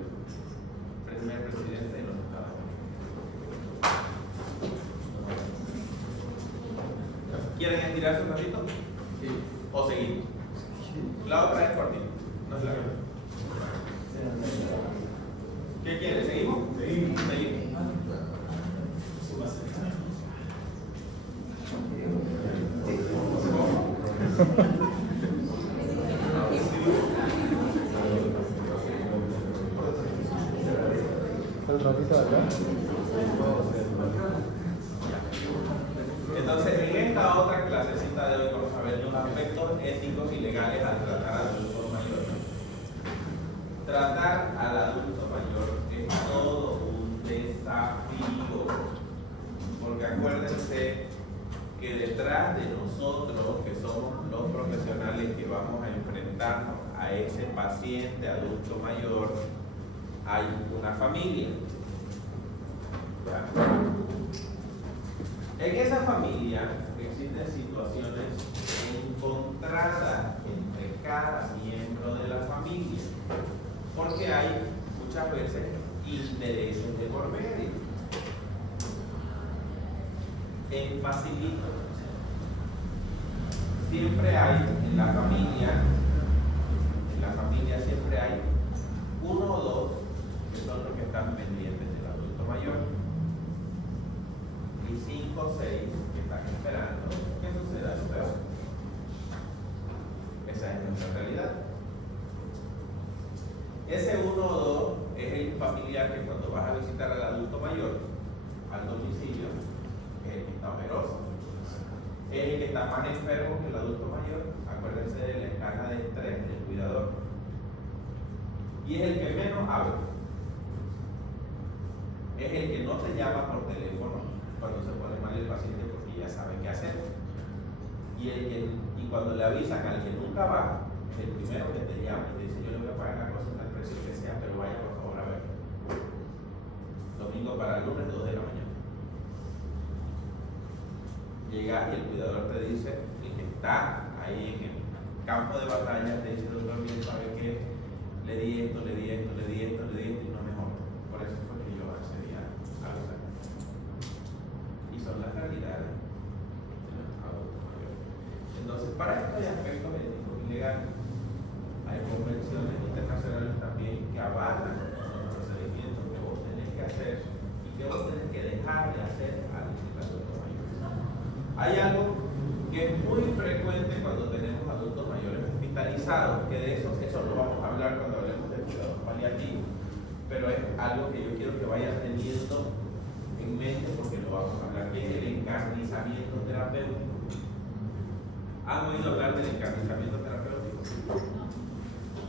primer presidente de los Estados Unidos. ¿Quieren estirarse un ratito? Sí. ¿O seguimos? La otra es cortita, no es larga. ¿Qué quieren? ¿Seguimos? Seguimos. ¿El ratito de acá? Entonces, en esta otra clasecita de hoy vamos a ver los aspectos éticos y legales al tratar al adulto mayor. Tratar al adulto mayor es todo un desafío, porque acuérdense que detrás de nosotros, que somos los profesionales que vamos a enfrentarnos a ese paciente adulto mayor, hay una familia. ¿Ya? En esa familia existen situaciones encontradas entre cada miembro de la familia, porque hay muchas veces intereses de por medio. En facilito, siempre hay en la familia siempre hay uno o dos que son los que están pendientes del adulto mayor y 5 o 6 que están esperando que suceda lo peor. Esa es nuestra realidad. Ese uno o dos es el familiar que cuando vas a visitar al adulto mayor al domicilio es el que está ojeroso, es el que está más enfermo que el adulto mayor. Acuérdense de la escala de estrés del cuidador, y es el que menos habla, es el que no te llama por teléfono cuando se pone mal el paciente porque ya sabe qué hacer, y cuando le avisan al que nunca va, es el primero que te llama y te dice: yo le voy a pagar la cosa al precio que sea, pero vaya por favor a ver. Domingo para lunes, 2 de la mañana. Llegas y el cuidador te dice, el que está ahí en el campo de batalla, te dice: doctor, bien, ¿sabe qué? Le di esto, le di esto, le di esto, le di esto y no mejora. Por eso fue que yo accedí a usar. Y son las realidades de los adultos mayores. Entonces, para esto hay aspectos éticos y legales. Hay convenciones internacionales también que avalan los procedimientos que vos tenés que hacer y que vos tenés que dejar de hacer al adulto mayor. Hay algo que es muy frecuente cuando tenemos adultos mayores hospitalizados, que de eso lo vamos a hablar cuando hablemos de cuidados paliativos, pero es algo que yo quiero que vayan teniendo en mente porque lo vamos a hablar, que es el encarnizamiento terapéutico. ¿Han oído hablar del encarnizamiento terapéutico?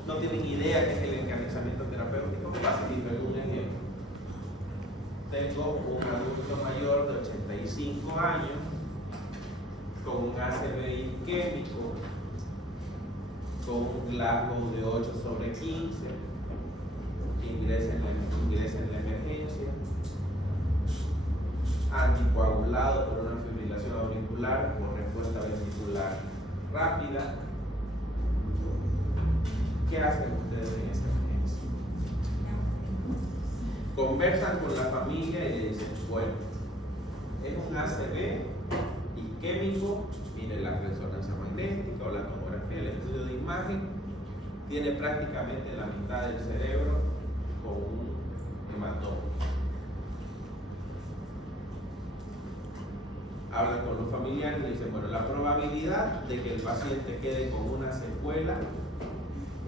¿No tienen idea qué es el encarnizamiento terapéutico? Facilito un ejemplo. Tengo un adulto mayor de 85 años con un ACV isquémico, con un Glasgow de 8/15, que ingresa en la emergencia, anticoagulado por una fibrilación auricular por respuesta vesicular rápida. ¿Qué hacen ustedes en esa emergencia? Conversan con la familia y le dicen: bueno, es un ACV isquémico, mire la resonancia magnética o la tomografía, el estudio de imagen, tiene prácticamente la mitad del cerebro con un hematoma. Hablan con los familiares y dicen: bueno, la probabilidad de que el paciente quede con una secuela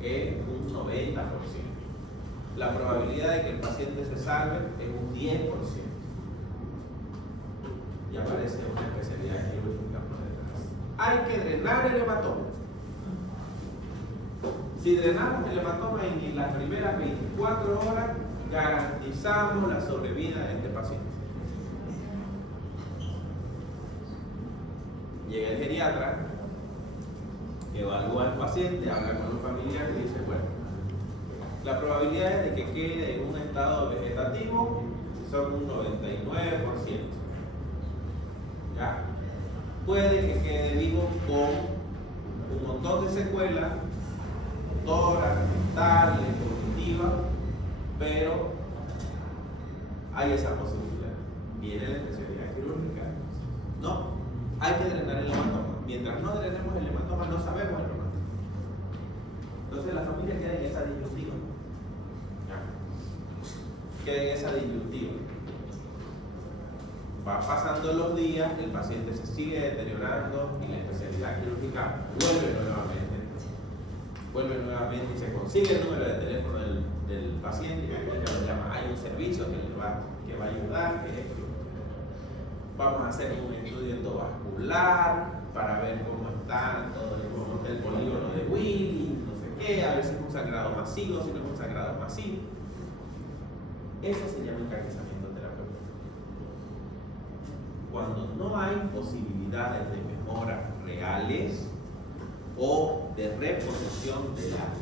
es un 90%. La probabilidad de que el paciente se salve es un 10%. Y aparece una especialidad quirúrgica por detrás. Hay que drenar el hematoma. Si drenamos el hematoma en las primeras 24 horas, garantizamos la sobrevida de este paciente. Llega el geriatra, evalúa al paciente, habla con los familiares y dice: bueno, la probabilidad de que quede en un estado vegetativo son un 99%. ¿Ya? Puede que quede vivo con un montón de secuelas, motoras, mentales, cognitivas, pero hay esa posibilidad. Viene la especialidad quirúrgica. No, hay que drenar el hematoma. Mientras no drenemos el hematoma, no sabemos el hematoma. Entonces la familia queda en esa disyuntiva. Queda en esa disyuntiva. Va pasando los días, el paciente se sigue deteriorando y la especialidad quirúrgica vuelve nuevamente y se consigue el número de teléfono del paciente y lo llama. Hay un servicio que va a ayudar, que es: vamos a hacer un estudio endovascular. popular, para ver cómo está todo el polígono de Willy, no sé qué, a ver si es un sangrado masivo, si no es un sangrado masivo. Eso se llama encarnizamiento terapéutico. Cuando no hay posibilidades de mejora reales o de reposición de las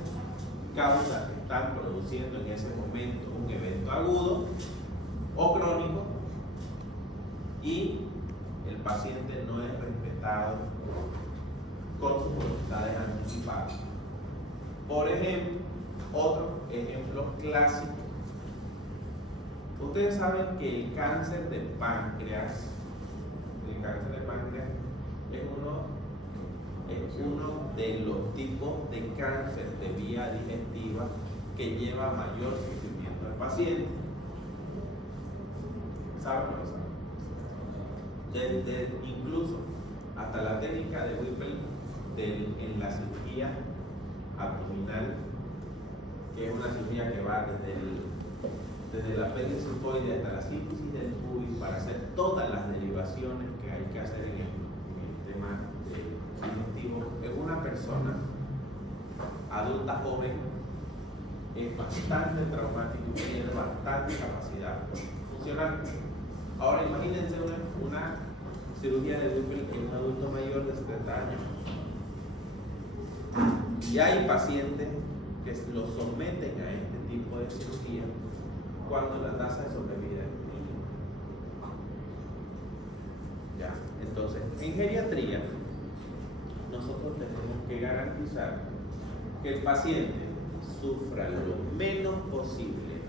causas que están produciendo en ese momento un evento agudo o crónico, y el paciente no es respetado con sus voluntades anticipadas. Por ejemplo, otro ejemplo clásico. Ustedes saben que el cáncer de páncreas es uno de los tipos de cáncer de vía digestiva que lleva mayor sufrimiento al paciente. ¿Saben o no saben? Desde incluso hasta la técnica de Whipple en la cirugía abdominal, que es una cirugía que va desde la apéndice sulcoide hasta la síntesis del pubis para hacer todas las derivaciones que hay que hacer en el tema digestivo. En una persona adulta joven es bastante traumático y tiene bastante capacidad funcional. Ahora imagínense una cirugía de Whipple en un adulto mayor de 70 años. Y hay pacientes que los someten a este tipo de cirugía cuando la tasa de sobrevida es mínima. ¿Ya? Entonces, en geriatría, nosotros tenemos que garantizar que el paciente sufra lo menos posible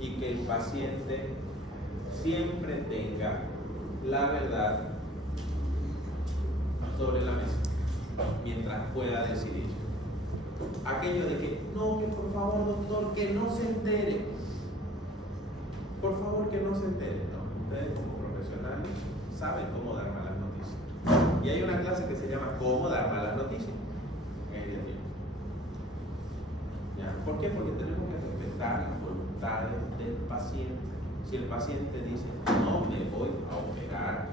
y que el paciente siempre tenga la verdad sobre la mesa mientras pueda decidir. Aquello de que no, que por favor doctor, que no se entere, por favor que no se entere. No, ustedes como profesionales saben cómo dar malas noticias, y hay una clase que se llama cómo dar malas noticias en el día. ¿Ya? ¿Por qué? Porque tenemos que respetar las voluntades del paciente. Si el paciente dice no me voy a operar,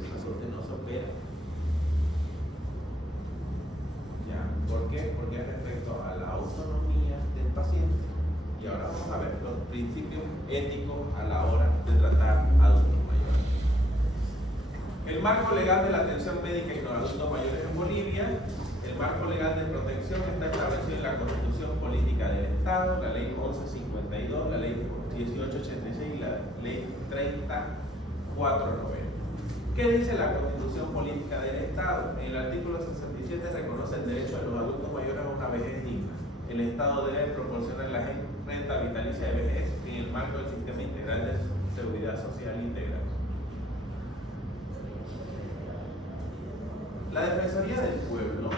el paciente no se opera. ¿Ya? ¿Por qué? Porque es respecto a la autonomía del paciente. Y ahora vamos a ver los principios éticos a la hora de tratar a adultos mayores. El marco legal de la atención médica en los adultos mayores en Bolivia. El marco legal de protección está establecido en la Constitución Política del Estado, la Ley 1152, la Ley 1886 y la Ley 3490. ¿Qué dice la Constitución Política del Estado? En el artículo 67 reconoce el derecho de los adultos mayores a una vejez digna. El Estado debe proporcionar la renta vitalicia de vejez en el marco del sistema integral de seguridad social integral. La Defensoría del Pueblo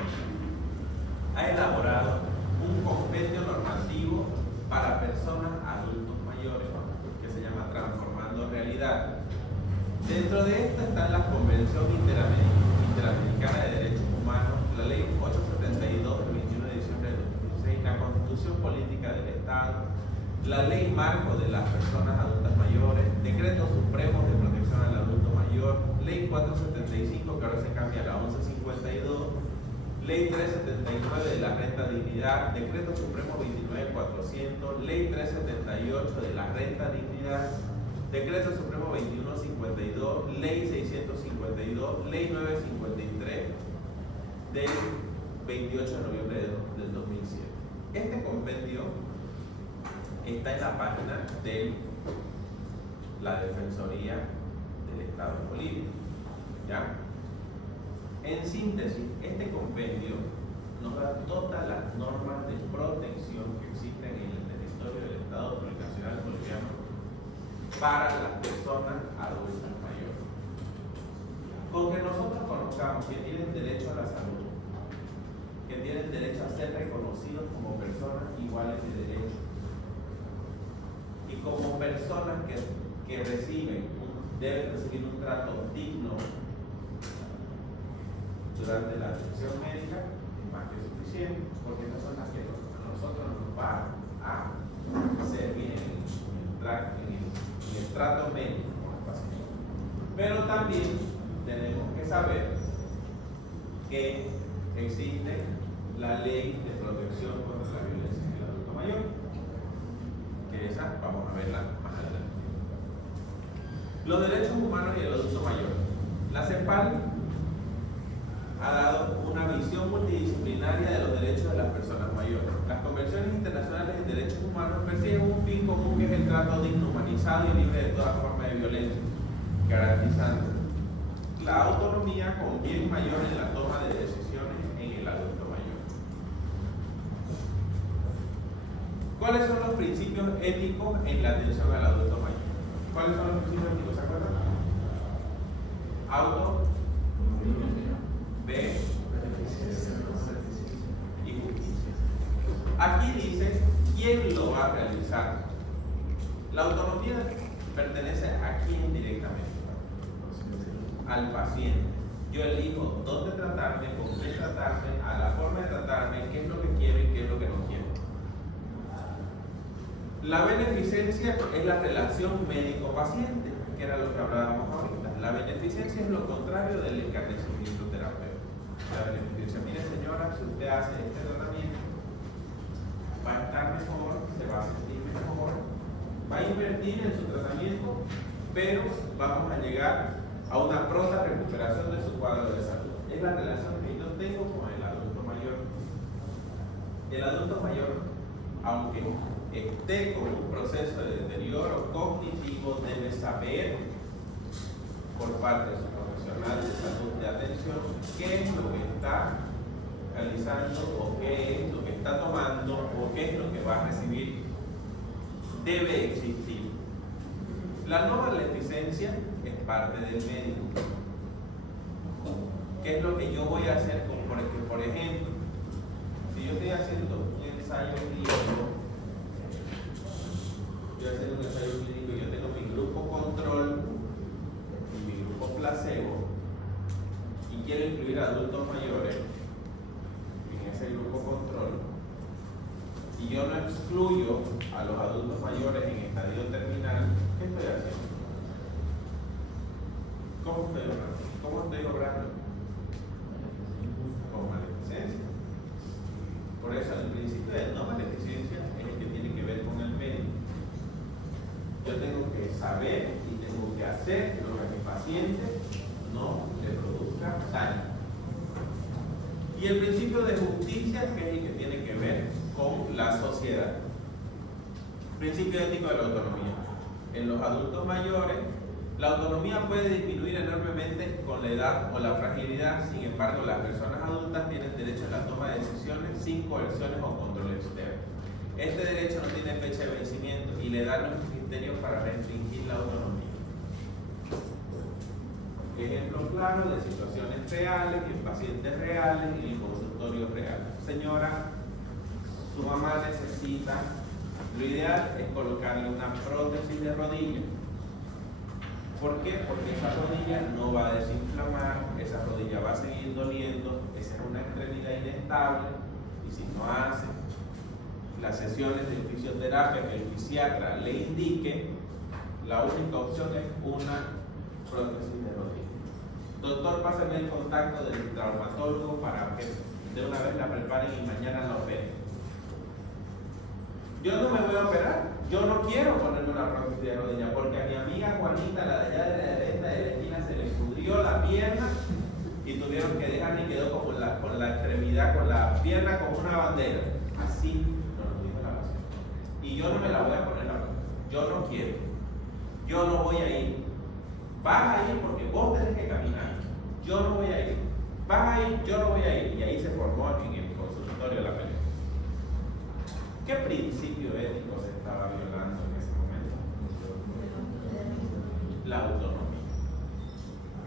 ha elaborado un compendio normativo para personas adultos mayores que se llama Transformando Realidad. Dentro de esto están la Convención Interamericana de Derechos Humanos, la Ley 872 del 21 de diciembre de 2016, la Constitución Política del Estado, la Ley Marco de las Personas Adultas Mayores, Decretos Supremos de Protección al Adulto Mayor, Ley 475, que ahora se cambia a la 1152, Ley 379 de la Renta Dignidad, Decreto Supremo 29400, Ley 378 de la Renta Dignidad, Decreto Supremo 2152, Ley 652, Ley 953 del 28 de noviembre del 2007. Este compendio está en la página de la Defensoría del Estado de Bolivia. ¿Ya? En síntesis, este compendio nos da todas las normas de protección que existen en el territorio del Estado Plurinacional Boliviano para las personas adultas mayores. Con que nosotros conozcamos que tienen derecho a la salud, que tienen derecho a ser reconocidos como personas iguales de derecho y como personas que deben recibir un trato digno durante la atención médica, es más que suficiente, porque esas son las que a nosotros nos va a servir en el trato médico con el paciente. Pero también tenemos que saber que existe la ley de protección contra la violencia en el adulto mayor, que esa vamos a verla más adelante. Los derechos humanos y el adulto mayor. La CEPAL ha dado una visión multidisciplinaria de los derechos de las personas mayores. Las convenciones internacionales de derechos humanos persiguen un fin común, que es el trato digno, humanizado y libre de toda forma de violencia, garantizando la autonomía con bien mayor en la toma de decisiones en el adulto mayor. ¿Cuáles son los principios éticos en la atención al adulto mayor? ¿Cuáles son los principios éticos? ¿Se acuerdan? Auto, B y justicia. Aquí dice quién lo va a realizar. La autonomía pertenece a quién directamente. Al paciente. Yo elijo dónde tratarme, con qué tratarme, a la forma de tratarme, qué es lo que quiero y qué es lo que no quiero. La beneficencia es la relación médico-paciente, que era lo que hablábamos ahorita. La beneficencia es lo contrario del encarnecimiento terapéutico. La beneficencia, mire señora, si usted hace este tratamiento, va a estar mejor, se va a sentir mejor, va a invertir en su tratamiento, pero vamos a llegar a una pronta recuperación de su cuadro de salud. Es la relación que yo tengo con el adulto mayor. El adulto mayor, aunque esté con un proceso de deterioro cognitivo, debe saber por parte de su profesional de salud de atención qué es lo que está realizando o qué es lo que está tomando o qué es lo que va a recibir. Debe existir. La no maleficencia es parte del médico. ¿Qué es lo que yo voy a hacer? Por ejemplo, si yo estoy haciendo un ensayo clínico, y yo tengo mi grupo control y mi grupo placebo, y quiero incluir a adultos mayores en ese grupo control, y yo no excluyo a los adultos mayores en estadio terminal, ¿qué estoy haciendo? ¿Cómo estoy obrando? ¿Cómo estoy obrando? Con maleficencia. Por eso el principio de no maleficencia es el que tiene que ver con el médico. Yo tengo que saber y tengo que hacer lo que a mi paciente no le produzca daño. Y el principio de justicia, que es el que tiene que ver con la sociedad. Principio ético de la autonomía. En los adultos mayores, la autonomía puede disminuir enormemente con la edad o la fragilidad. Sin embargo, las personas adultas tienen derecho a la toma de decisiones sin coerciones o control externo. Este derecho no tiene fecha de vencimiento y le da los criterios para restringir la autonomía. Ejemplo claro de situaciones reales, en pacientes reales y en consultorios reales. Señora, su mamá necesita, lo ideal es colocarle una prótesis de rodilla. ¿Por qué? Porque esa rodilla no va a desinflamar, esa rodilla va a seguir doliendo, esa es una extremidad inestable, y si no hace las sesiones de fisioterapia que el fisiatra le indique, la única opción es una prótesis de rodilla. Doctor, pásame el contacto del traumatólogo para que de una vez la preparen y mañana la operen. Yo no me voy a operar, yo no quiero ponerme una prótesis de rodilla porque a mi amiga Juanita, la de allá de la derecha de la esquina, se le pudrió la pierna y tuvieron que dejarla y quedó con la extremidad, con la pierna como una bandera. Así nos dijo la paciente. Y yo no me la voy a poner ahora. Yo no quiero. Yo no voy a ir. Vas a ir porque vos tenés que caminar. Yo no voy a ir. Vas a ir, yo no voy a ir. Y ahí se formó en el consultorio la pelea. ¿Qué principio ético se estaba violando en ese momento? La autonomía.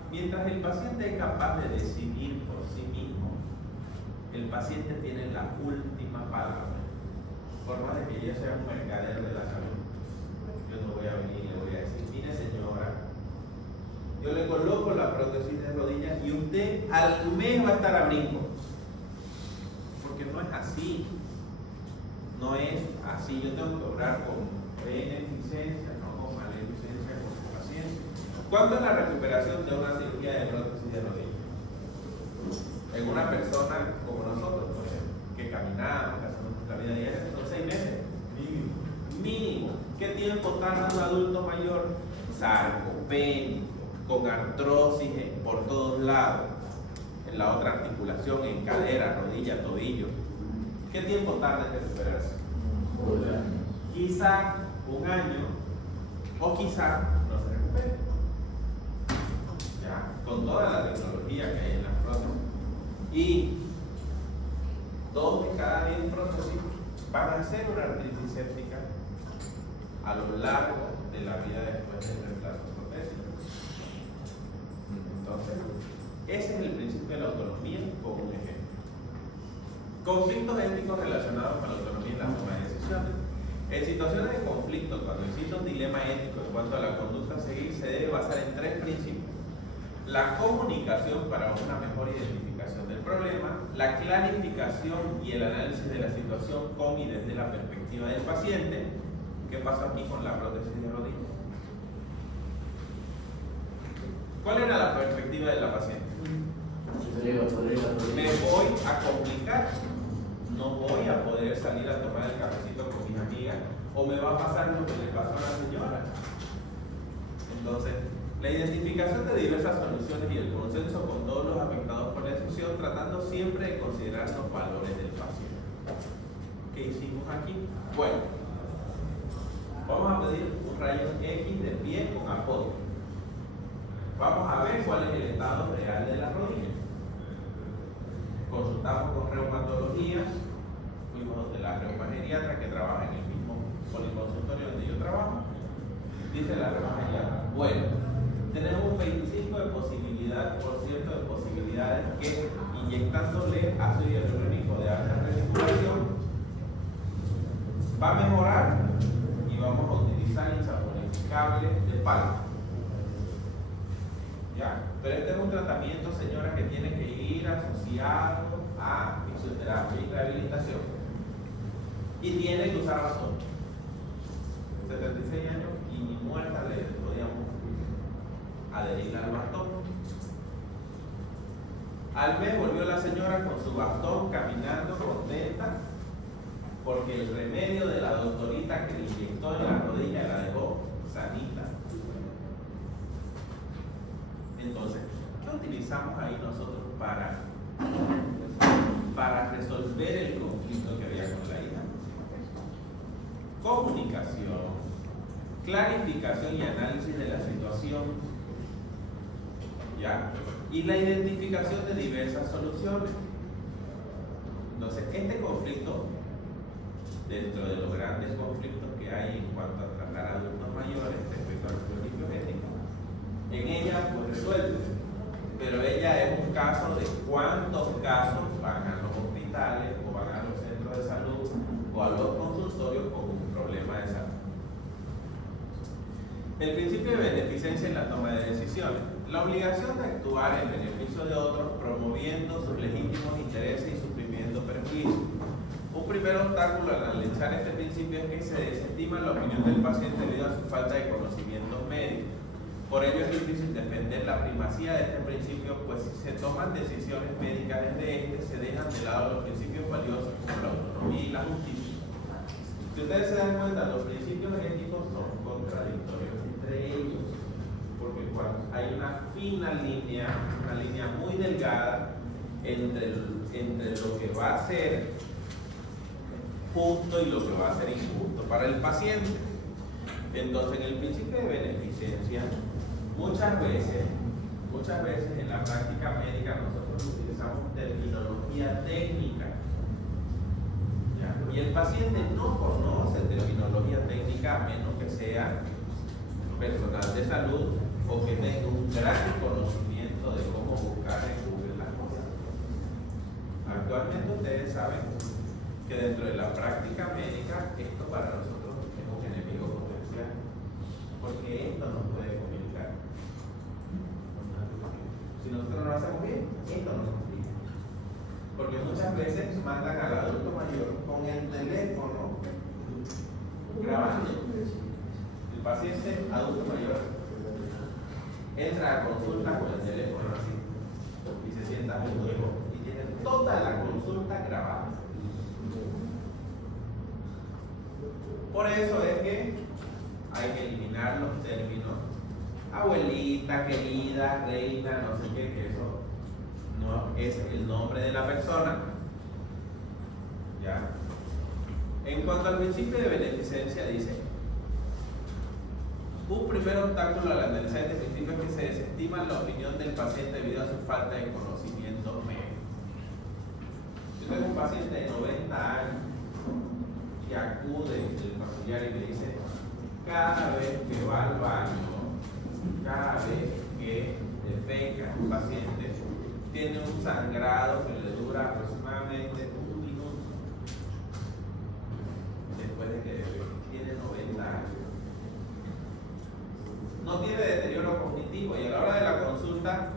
Mientras el paciente es capaz de decidir por sí mismo, el paciente tiene la última palabra. Por más de que yo sea un mercader de la salud, yo no voy a venir y le voy a decir, mire señora, yo le coloco la prótesis de rodilla y usted al mes va a estar a brinco. Porque no es así. No es así. Yo tengo que obrar con beneficencia, no con maleficencia con el paciente. ¿Cuánto es la recuperación de una cirugía de prótesis? persona como nosotros, pues, que caminamos, que hacemos nuestra vida diaria, son 6 meses. Mínimo. ¿Qué tiempo tarda un adulto mayor? Sarcopénico, con artrosis por todos lados, en la otra articulación, en cadera, rodilla, tobillo. ¿Qué tiempo tarda en recuperarse? Quizá 1 año, o quizá no se recupere. ¿Ya? Con toda la tecnología que hay en las prótesis. Y 2 de cada 10 prótesis van a hacer una artritis séptica a lo largo de la vida después del reemplazo protésico. Entonces, ese es el principio de la autonomía como un ejemplo. Conflictos éticos relacionados con la autonomía en la toma de decisiones. En situaciones de conflicto, cuando existe un dilema ético en cuanto a la conducta a seguir, se debe basar en 3 principios: la comunicación para una mejor identificación del problema, la clarificación y el análisis de la situación con y desde la perspectiva del paciente. ¿Qué pasa aquí con la prótesis de rodilla? ¿Cuál era la perspectiva de la paciente? Me voy a complicar, no voy a poder salir a tomar el cafecito con mis amigas, o me va a pasar lo que le pasó a la señora. Entonces, la identificación de diversas soluciones y el consenso con todos los afectados por la decisión, tratando siempre de considerar los valores del paciente. ¿Qué hicimos aquí? Bueno, vamos a pedir un rayo X de pie con apoyo. Vamos a ver cuál es el estado real de la rodilla. Consultamos con reumatología, fuimos donde la reumageriatra que trabaja en el mismo policonsultorio donde yo trabajo. Dice la reumageriatra: bueno, tenemos un 25% de posibilidades que inyectándole ácido hialurónico de alta recirculación va a mejorar y vamos a utilizar insaponificable de palma. ¿Ya? Pero este es un tratamiento, señora, que tiene que ir asociado a fisioterapia y rehabilitación. Y tiene que usar bastón. 76 años y ni muerta le podíamos adherir al bastón. Al mes volvió la señora con su bastón caminando contenta porque el remedio de la doctorita que le inyectó en la rodilla la dejó sanita. Entonces, ¿qué utilizamos ahí nosotros para resolver el conflicto que había con la hija? Comunicación, clarificación y análisis de la situación, ¿ya? Y la identificación de diversas soluciones. Entonces, este conflicto, dentro de los grandes conflictos que hay en cuanto a tratar a adultos mayores respecto a los principios éticos, en ella fue resuelto, pero ella es un caso de cuántos casos van a los hospitales o van a los centros de salud o a los consultorios con un problema de salud. El principio de beneficencia en la toma de decisiones. La obligación de actuar en beneficio de otros, promoviendo sus legítimos intereses y suprimiendo perjuicios. Un primer obstáculo al analizar este principio es que se desestima la opinión del paciente debido a su falta de conocimientos médicos. Por ello es difícil defender la primacía de este principio, pues si se toman decisiones médicas desde este, se dejan de lado los principios valiosos como la autonomía y la justicia. Si ustedes se dan cuenta, los principios éticos son contradictorios entre ellos, porque cuando hay una fina línea, una línea muy delgada entre lo que va a ser justo y lo que va a ser injusto para el paciente. Entonces, en el principio de beneficencia, muchas veces en la práctica médica nosotros utilizamos terminología técnica, ¿ya? Y el paciente no conoce terminología técnica a menos que sea personal de salud o que tenga un gran conocimiento de cómo buscar en Google las cosas. Actualmente ustedes saben que dentro de la práctica médica esto para nosotros es un enemigo potencial, porque esto nos puede complicar. Si nosotros no lo hacemos bien, esto nos complica. Porque muchas veces mandan al adulto mayor con el teléfono grabando. El paciente adulto mayor entra a consulta con el teléfono así y se sienta junto y tiene todo términos abuelita, querida, reina, no sé qué, que eso no es el nombre de la persona. ¿Ya? En cuanto al principio de beneficencia, dice: un primer obstáculo al analizar este principio es que se desestima la opinión del paciente debido a su falta de conocimientos médicos. Yo tengo un paciente de 90 años que acude del familiar y me dice: cada vez que va al baño, cada vez que defeca el paciente, tiene un sangrado que le dura aproximadamente un minuto después de que defeca. Tiene 90 años. No tiene deterioro cognitivo, y a la hora de la consulta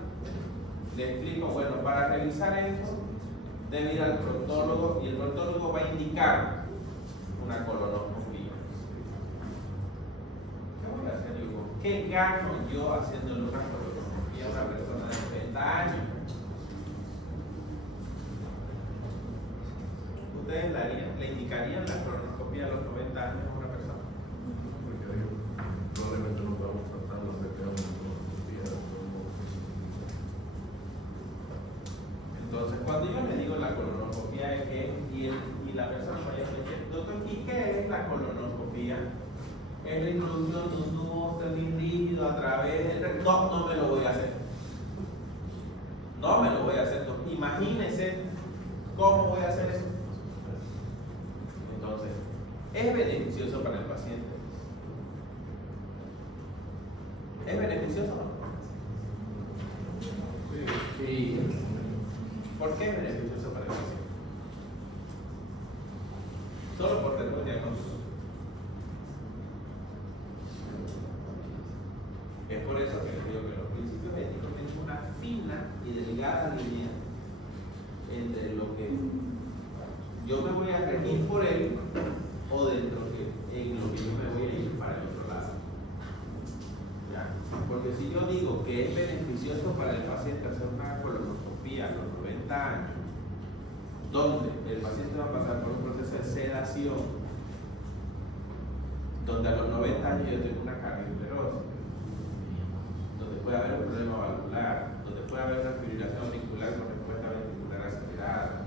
le explico: bueno, para revisar esto debe ir al proctólogo y el proctólogo va a indicar una colonoscopia. ¿Qué voy a hacer yo? ¿Qué gano yo haciéndole una colonoscopia a una persona de 90 años? ¿Ustedes le indicarían la colonoscopia a los 90 años a una persona? Porque ahí probablemente no podamos tratar los deseos de Entonces, cuando yo le digo la colonoscopia es que, y la persona vaya a decir: doctor, ¿y qué es la colonoscopia? Es la introducción de un tubo semirígido a través del... No me lo voy a hacer. No me lo voy a hacer. Imagínense cómo voy a hacer eso. Entonces, ¿es beneficioso para el paciente? ¿Es beneficioso o no? Sí. ¿Por qué es beneficioso para el paciente? Solo por tener un diagnóstico. Es por eso que les digo que los principios éticos tienen una fina y delgada línea entre lo que yo me voy a regir por él o dentro en lo que yo me voy a ir para el otro lado. ¿Ya? Porque si yo digo que es beneficioso para el paciente hacer una colonoscopia a los 90 años, donde el paciente va a pasar por un proceso de sedación, donde a los 90 años yo tengo una cardioesclerosis, donde puede haber un problema valvular, donde puede haber una fibrilación auricular con respuesta ventricular acelerada,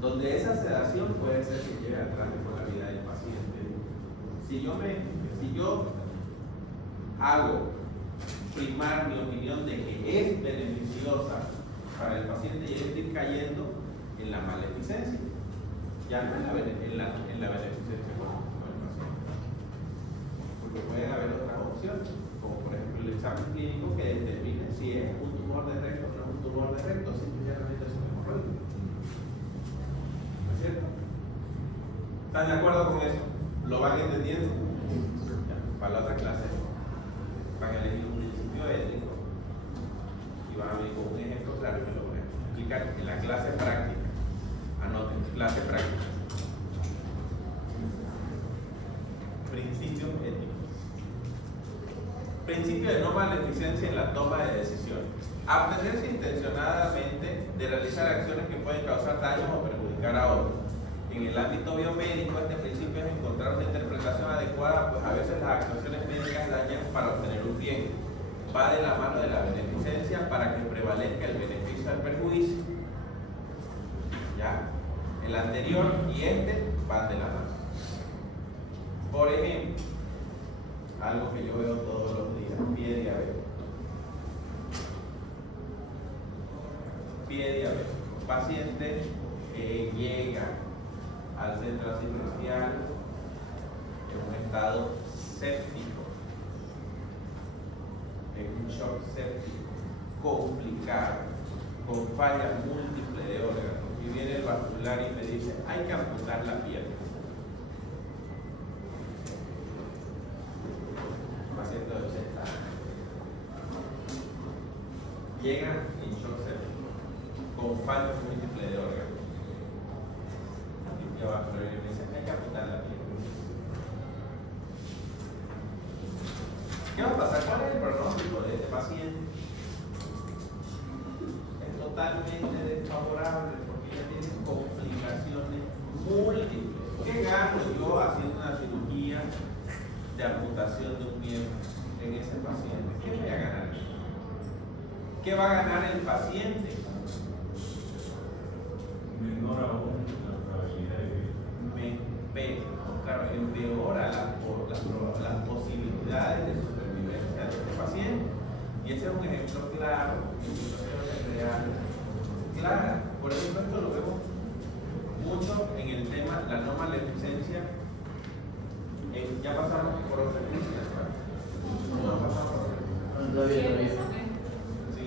donde esa sedación puede ser que lleve al tránsito con la vida del paciente. Si yo hago primar mi opinión de que es beneficiosa para el paciente, y estoy cayendo en la maleficencia, ya no en la beneficencia con el paciente, porque pueden haber otras opciones, como por ejemplo el examen clínico que determine si es un tumor de recto o no es un tumor de recto, simplemente es un hemorroide. ¿No es cierto? ¿Están de acuerdo con eso? ¿Lo van entendiendo? Ya, para la otra clase van a elegir un principio ético y van a venir con un ejemplo claro que lo voy a explicar en la clase práctica. Anoten, clase práctica. Principios éticos. Principio de no maleficencia en la toma de decisiones. Abstenerse intencionadamente de realizar acciones que pueden causar daños o perjudicar a otros. En el ámbito biomédico, este principio es encontrar una interpretación adecuada, pues a veces las actuaciones médicas dañan para obtener un bien. Va de la mano de la beneficencia para que prevalezca el beneficio al perjuicio. ¿Ya? El anterior y este van de la mano. Por ejemplo, algo que yo veo todos los días: pie diabético. Pie diabético. Paciente que llega al centro asistencial en un estado séptico, en un shock séptico, complicado, con fallas múltiples de órganos, y viene el vascular y me dice: hay que amputar la pierna. Paciente de 80 años. Llega en shock séptico, con fallas múltiples de órganos. Y vascular y me dice: hay que amputar la pierna. ¿Qué va a pasar? ¿Cuál es el pronóstico de este paciente? Es totalmente desfavorable porque ya tiene complicaciones múltiples. ¿Qué gano yo haciendo una cirugía de amputación de un miembro en ese paciente, ¿qué voy a ganar? ¿Qué va a ganar el paciente? Menor aún la probabilidad de vivir. Claro, empeora las posibilidades de supervivencia de este paciente. Y ese es un ejemplo claro de situaciones reales claras. Por ejemplo, esto lo vemos mucho en el tema la no maleficencia. Ya pasamos por otra crisis, ¿verdad? No pasamos por otra crisis. Todavía no hay. Sí,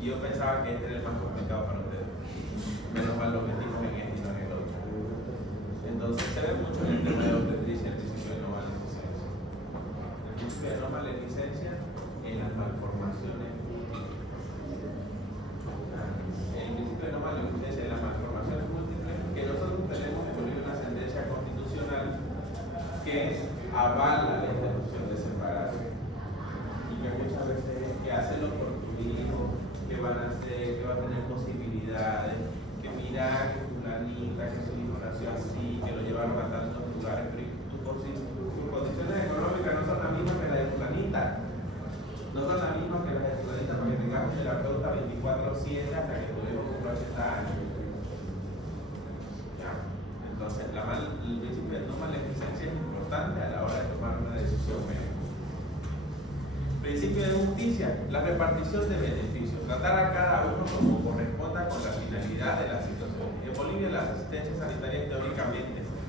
y yo pensaba que este era el más complicado para ustedes. Menos mal lo metimos en este y no en el otro. Entonces se ve mucho en el tema de obstetricia el principio de no maleficencia. El principio de no maleficencia en las malformaciones. El principio de no maleficencia en las malformaciones múltiples, que nosotros tenemos en una sentencia constitucional que avala la interrupción de ese embarazo. Y que muchas veces que hace los oportunismos, que van a hacer, que va a tener posibilidades, que mira que fulanita, que su hijo nació así, que lo llevaron a tantos lugares, pero tus condiciones económicas no son las mismas que las de fulanita. No son las mismas que las de fulanita para que tengamos un terapeuta 24/7 hasta que tu hijo cumpla 80 años. ¿Ya? Entonces, el principio de no maleficencia es importante a la hora de tomar una decisión médica. Principio de justicia, la repartición de beneficios, tratar a cada uno como corresponda con la finalidad de la situación. En Bolivia la asistencia sanitaria es teóricamente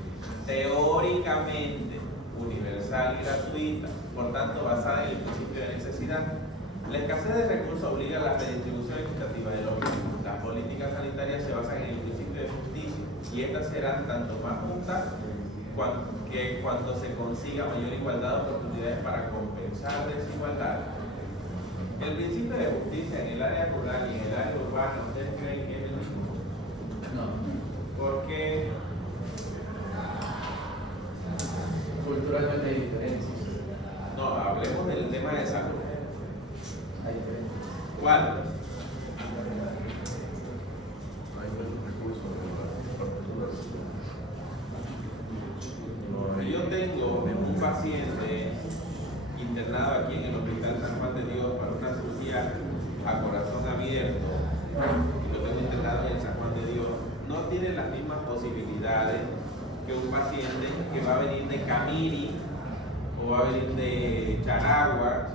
universal y gratuita, por tanto basada en el principio de necesidad. La escasez de recursos obliga a la redistribución equitativa de los mismos. Las políticas sanitarias se basan en el principio de justicia y estas serán tanto más justas que cuando se consiga mayor igualdad de oportunidades para compensar desigualdades. El principio de justicia en el área rural y en el área urbana, ¿ustedes creen que es el mismo? No. Porque Culturalmente hay diferencias. no, hablemos del tema de salud. Hay diferencias. ¿Cuál? Hay menos recursos en las infraestructuras. Yo tengo un paciente internado aquí en el Hospital San Juan de Dios para una cirugía a corazón abierto. Lo tengo internado en San Juan de Dios. No tiene las mismas posibilidades que un paciente que va a venir de Camiri o va a venir de Charagua,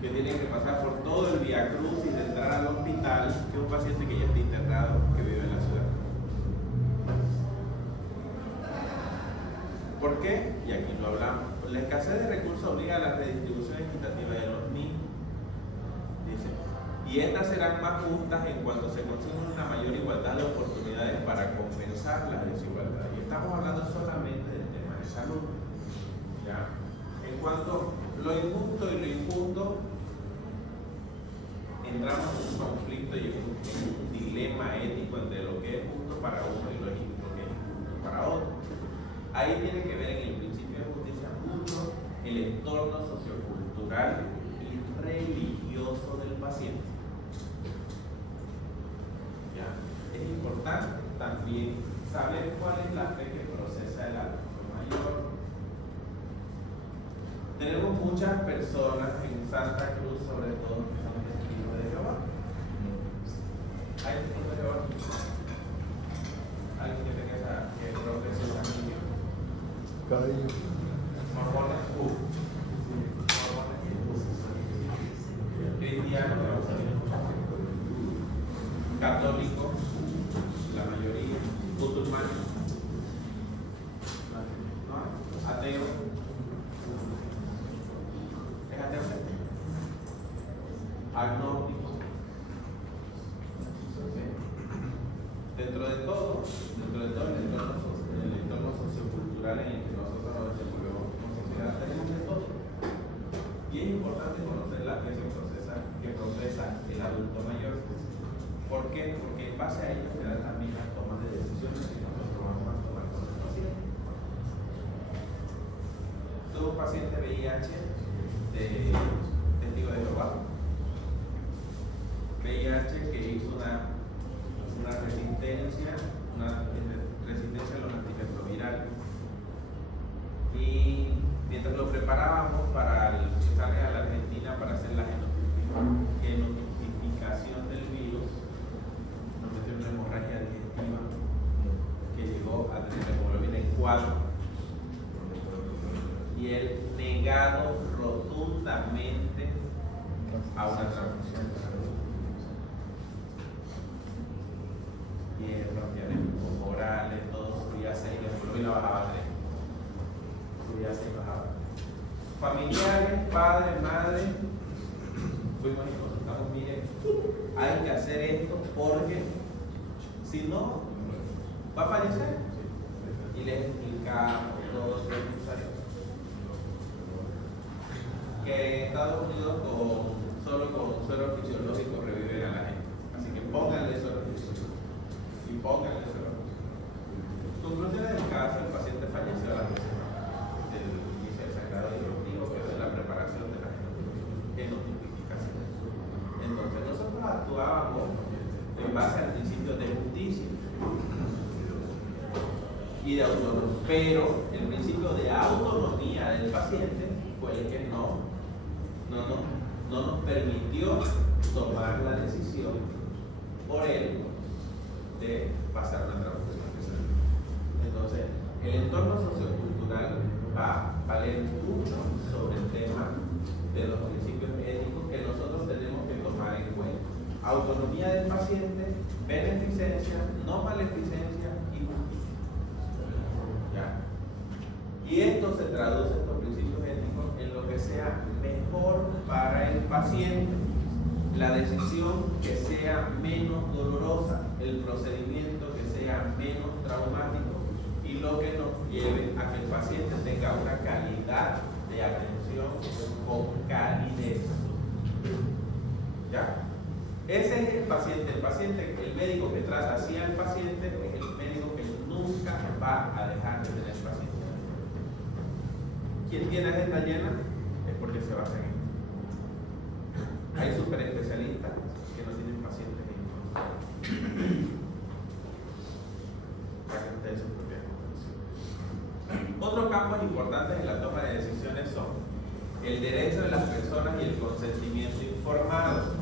que tiene que pasar por todo el Vía Crucis de entrar al hospital, que un paciente que ya está internado, que vive en la ciudad. ¿Por qué? Y aquí lo hablamos. La escasez de recursos obliga a la redistribución equitativa de los mismos. Dice, y estas serán más justas en cuanto se consiga una mayor igualdad de oportunidades para compensar las desigualdades. Y estamos hablando solamente del tema de salud. ¿Ya? En cuanto a lo injusto y lo injusto, entramos en un conflicto y en un dilema ético entre lo que es justo para uno y lo que es injusto para otro. Ahí tiene que ver en el principio de justicia mucho el entorno sociocultural y religioso del paciente. ¿Ya? Es importante también saber cuál es la fe que procesa el adulto mayor. Tenemos muchas personas en Santa Cruz, sobre todo, que son testigos de Jehová. ¿Hay testigos de Jehová? ¿Alguien que tenga esa profesión esa religión? Cabello. Mormones, cristianos, católicos, la mayoría, musulmanes, ¿no? Ateos. ¿Es ateo? Agnósticos. Dentro de todo el entorno sociocultural en el que nosotros nos desenvolvemos como sociedad, tenemos de todo. Y es importante conocer la fe que procesa el adulto mayor. ¿Por qué? Porque en base a ello se dan también las tomas de decisiones que nosotros vamos a tomar con el paciente. Tuve un paciente VIH de testigo de Jehová. VIH que hizo una resistencia a los antirretrovirales. Y mientras lo preparábamos para que salga a la Argentina para hacer la genotipificación del virus, nos metió una hemorragia digestiva que llegó a tener hemoglobina en 4 y él negado rotundamente a una transfusión. Hierro, diaréticos orales, todo subía 6, la hemoglobina bajaba 3. Subía 6, bajaba 3. Familiares, padre, madre, fuimos y consultamos, miren, hay que hacer esto porque si no, va a fallecer. Y les explicamos todo lo necesario. Que en Estados Unidos solo con suero fisiológico reviven a la gente. Así que pónganle suero fisiológico. Y pónganle suero fisiológico. Conclusiones del caso, el paciente falleció a la del inicio del sangrado digestivo, que es la preparación de la genotipificación. Entonces nosotros actuábamos en base al principio de justicia y de autonomía, pero el principio de autonomía del paciente fue el que no nos permitió tomar la decisión por él de pasar una transfusión. Entonces, el entorno sociocultural va a valer mucho sobre el tema de los principios éticos que nosotros tenemos que tomar en cuenta. Autonomía del paciente, beneficencia, no maleficencia y justicia. ¿Ya? Y esto se traduce, estos principios éticos, en lo que sea mejor para el paciente, la decisión que sea menos dolorosa, el procedimiento que sea menos traumático y lo que nos lleve a que el paciente tenga una calidad de atención con calidez. ¿Ya? Ese es el paciente, el médico que trata así al paciente es el médico que nunca va a dejar de tener paciente. Quien tiene agenda llena es porque se va a seguir. Hay super especialistas que no tienen pacientes en para que ustedes sus propias conclusiones. Otros campos importantes en la toma de decisiones son el derecho de las personas y el consentimiento informado.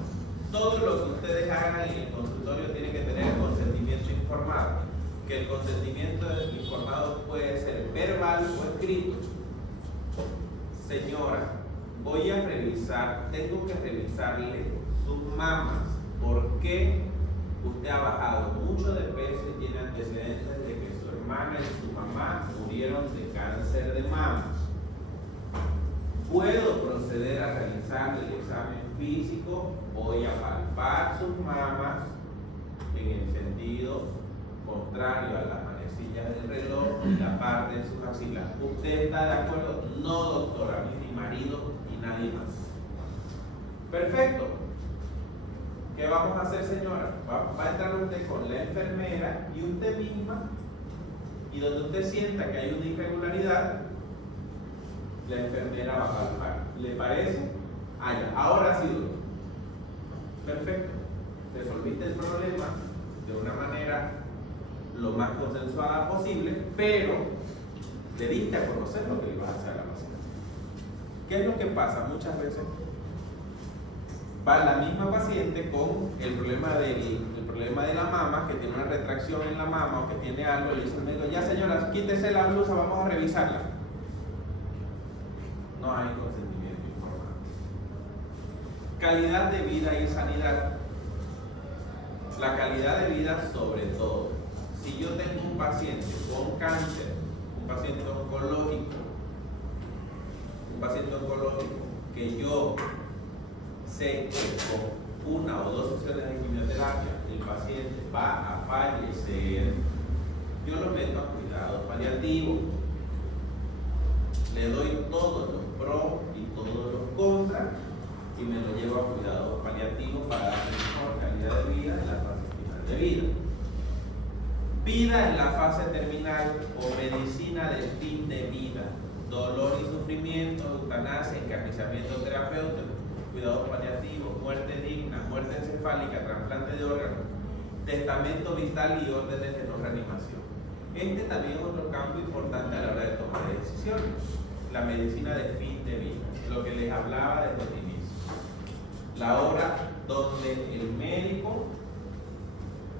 Todo lo que ustedes hagan en el consultorio tiene que tener consentimiento informado. Que el consentimiento informado puede ser verbal o escrito. Señora, voy a revisar, tengo que revisarle sus mamas. ¿Por qué usted ha bajado mucho de peso y tiene antecedentes de que su hermana y su mamá murieron de cáncer de mama? ¿Puedo proceder a realizar el examen físico? Voy a palpar sus mamas en el sentido contrario a las manecillas del reloj y la parte de sus axilas. ¿Usted está de acuerdo? No, doctora, ni mi marido y nadie más. Perfecto. ¿Qué vamos a hacer, señora? Va a entrar usted con la enfermera y usted misma, y donde usted sienta que hay una irregularidad, la enfermera va a palpar. ¿Le parece? Ahora sí, doctor. Perfecto. Resolviste el problema de una manera lo más consensuada posible, pero le diste a conocer lo que le ibas a hacer a la paciente. ¿Qué es lo que pasa? Muchas veces va la misma paciente con el problema de la mama, que tiene una retracción en la mama o que tiene algo, le dice al médico, ya señora, quítese la blusa, vamos a revisarla. No hay consentimiento informado. Calidad de vida y sanidad. La calidad de vida sobre todo. Si yo tengo un paciente con cáncer, un paciente oncológico, que yo sé que con una o dos sesiones de quimioterapia el paciente va a fallecer, yo lo meto a cuidado paliativo. Le doy todos los pros y todos los contras y me lo llevo a cuidado paliativo para darle mejor calidad de vida en la fase final de vida. Vida en la fase terminal o medicina de fin de vida. Dolor y sufrimiento, eutanasia, encarnizamiento terapéutico, cuidado paliativo, muerte digna, muerte encefálica, trasplante de órganos, testamento vital y órdenes de no reanimación. Este también es otro campo importante a la hora de tomar decisiones. la medicina de fin de vida, lo que les hablaba desde el inicio. La obra donde el médico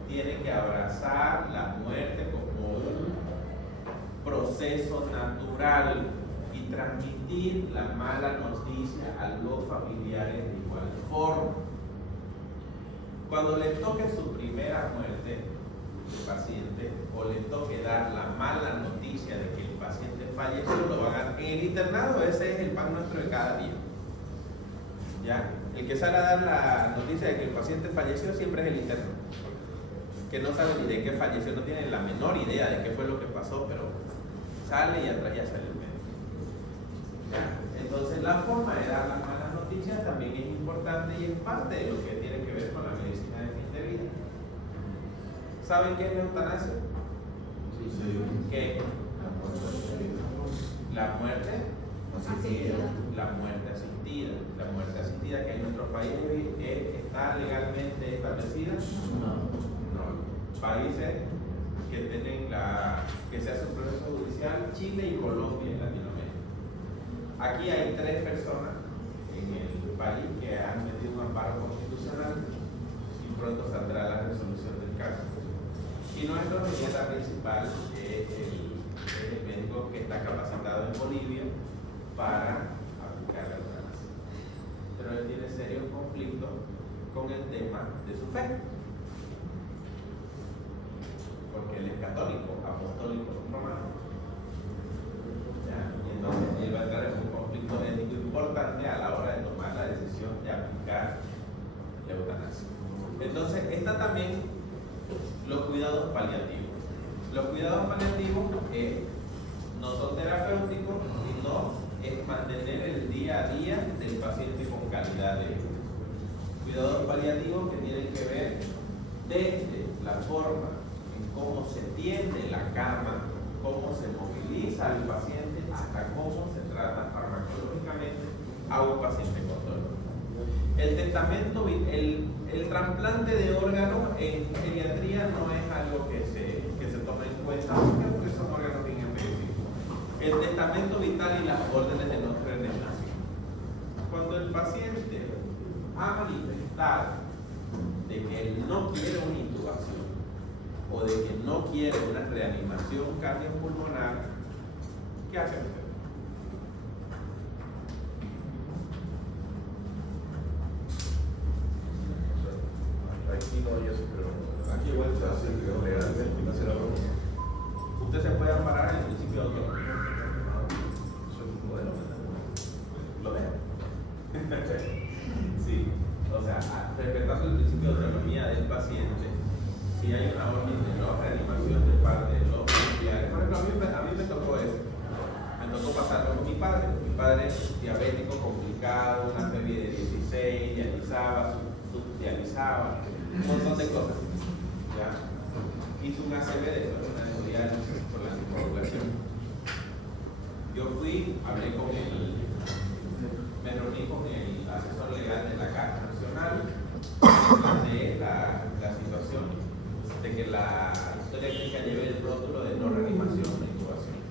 tiene que abrazar la muerte como un proceso natural y transmitir la mala noticia a los familiares de igual forma. Cuando le toque su primera muerte el paciente o le toque dar la mala noticia de que el paciente falleció, lo van a dar en el internado. Ese es el pan nuestro de cada día. ¿Ya? El que sale a dar la noticia de que el paciente falleció siempre es el interno, que no sabe ni de qué falleció, no tiene la menor idea de qué fue lo que pasó, pero sale y atrás ya sale el médico. ¿Ya? Entonces la forma de dar las malas noticias también es importante y es parte de lo que tiene que ver con la medicina de fin de vida. ¿Saben qué es la eutanasia? ¿Qué? La muerte asistida. La muerte asistida. La muerte asistida que en nuestro país está legalmente establecida. No. Países que tienen que se hace un proceso judicial, Chile y Colombia en Latinoamérica. Aquí hay 3 personas en el país que han metido un amparo constitucional y pronto saldrá la resolución del caso. Y nuestro receta principal es el médico que está capacitado en Bolivia para aplicar la eutanasia. Pero él tiene serios conflictos con el tema de su fe, porque él es católico, apostólico romano. ¿Ya? Y entonces él va a entrar en un conflicto ético importante a la hora de tomar la decisión de aplicar la eutanasia. Entonces, está también los cuidados paliativos. Los cuidados paliativos no son terapéuticos, sino es mantener el día a día del paciente con calidad de vida. Cuidados paliativos que tienen que ver desde la forma en cómo se tiende la cama, cómo se moviliza al paciente, hasta cómo se trata farmacológicamente a un paciente con dolor. El testamento, el trasplante de órganos en geriatría no es algo que se toma en cuenta porque son órganos bien específicos. El testamento vital y las órdenes de no regeneración. Cuando el paciente ha manifestado de que él no quiere una intubación o de que no quiere una reanimación cardiopulmonar, ¿qué hace usted? Aquí no hay eso, pero Aquí igual se hace. legalmente no se la broma. Usted se puede amparar en el principio de autonomía. Eso es un modelo. ¿Lo ve? Sí, o sea, respetando el principio de autonomía del paciente, si hay una orden de no reanimación de parte de los familiares. Por ejemplo, a mí me tocó eso. Me tocó pasarlo con mi padre. Mi padre es diabético complicado, una fiebre de 16, dializaba, subdializaba, un montón de cosas. ¿Ya? Hizo un ACV después de una hemodiálisis por la circulación. Yo fui, hablé con me reuní con el asesor legal de la Caja Nacional de la situación de que la historia clínica lleve el rótulo de no reanimación o intubación.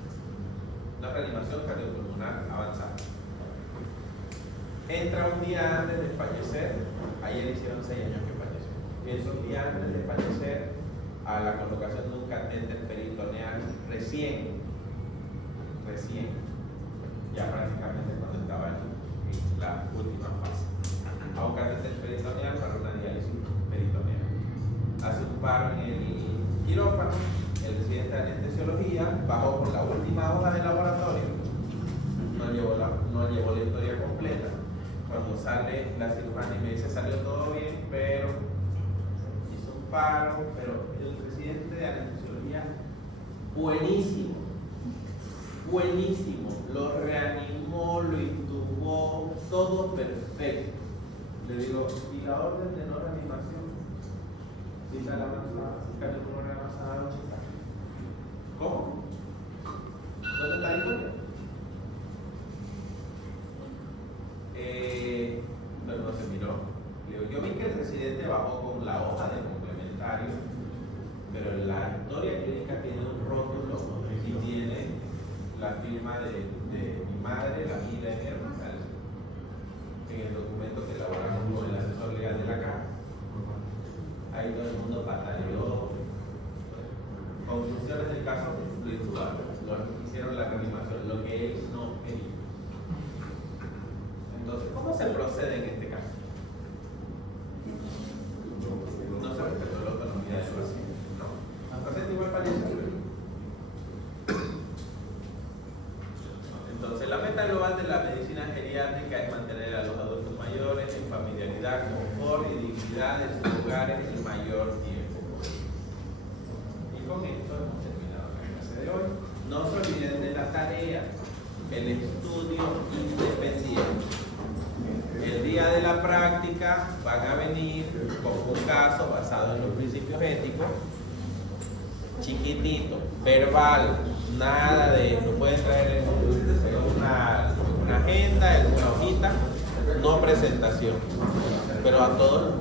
No reanimación cardiopulmonar avanzada. Entra un día antes de fallecer, ayer hicieron 6 años que falleció. Piensa un día antes de fallecer a la colocación de un catéter peritoneal recién, ya prácticamente cuando estaba en la última fase, a un catéter peritoneal para una diálisis peritoneal. Hace un paro en el quirófano, el residente de anestesiología bajó por la última hoja de laboratorio, no llevó la historia completa. Cuando sale la cirujana y me dice salió todo bien, pero hizo un paro, pero el residente de anestesiología buenísimo, lo reanimó, lo intubó, todo perfecto. Le digo, ¿y la orden de no reanimación? Si está la avanzada, cardiopulmonar avanzada, no está. ¿Cómo? ¿Dónde está la historia? Pero no se miró. Le digo, yo vi que el residente bajó con la hoja de complementario, pero la historia clínica tiene un rótulo y tiene la firma de mi madre, la vida y mi hermana. En el documento que elaboramos con el asesor legal de la Caja. Ahí todo el mundo batalló. Conclusiones del caso ritual. Hicieron la reanimación, lo que él no quería. Entonces, ¿cómo se procede en este caso? No se respetó la autonomía del paciente. No. El paciente igual falleció. Entonces, la meta global de la medicina geriátrica es mantener a los adultos mayores en familiaridad, confort y dignidad en sus hogares el mayor tiempo posible. Y con esto hemos terminado la clase de hoy. No se olviden de la tarea, el estudio independiente. El día de la práctica van a venir con un caso basado en los principios éticos, chiquitito, verbal, nada de, no pueden traer una agenda, una hojita, no presentación, pero a todos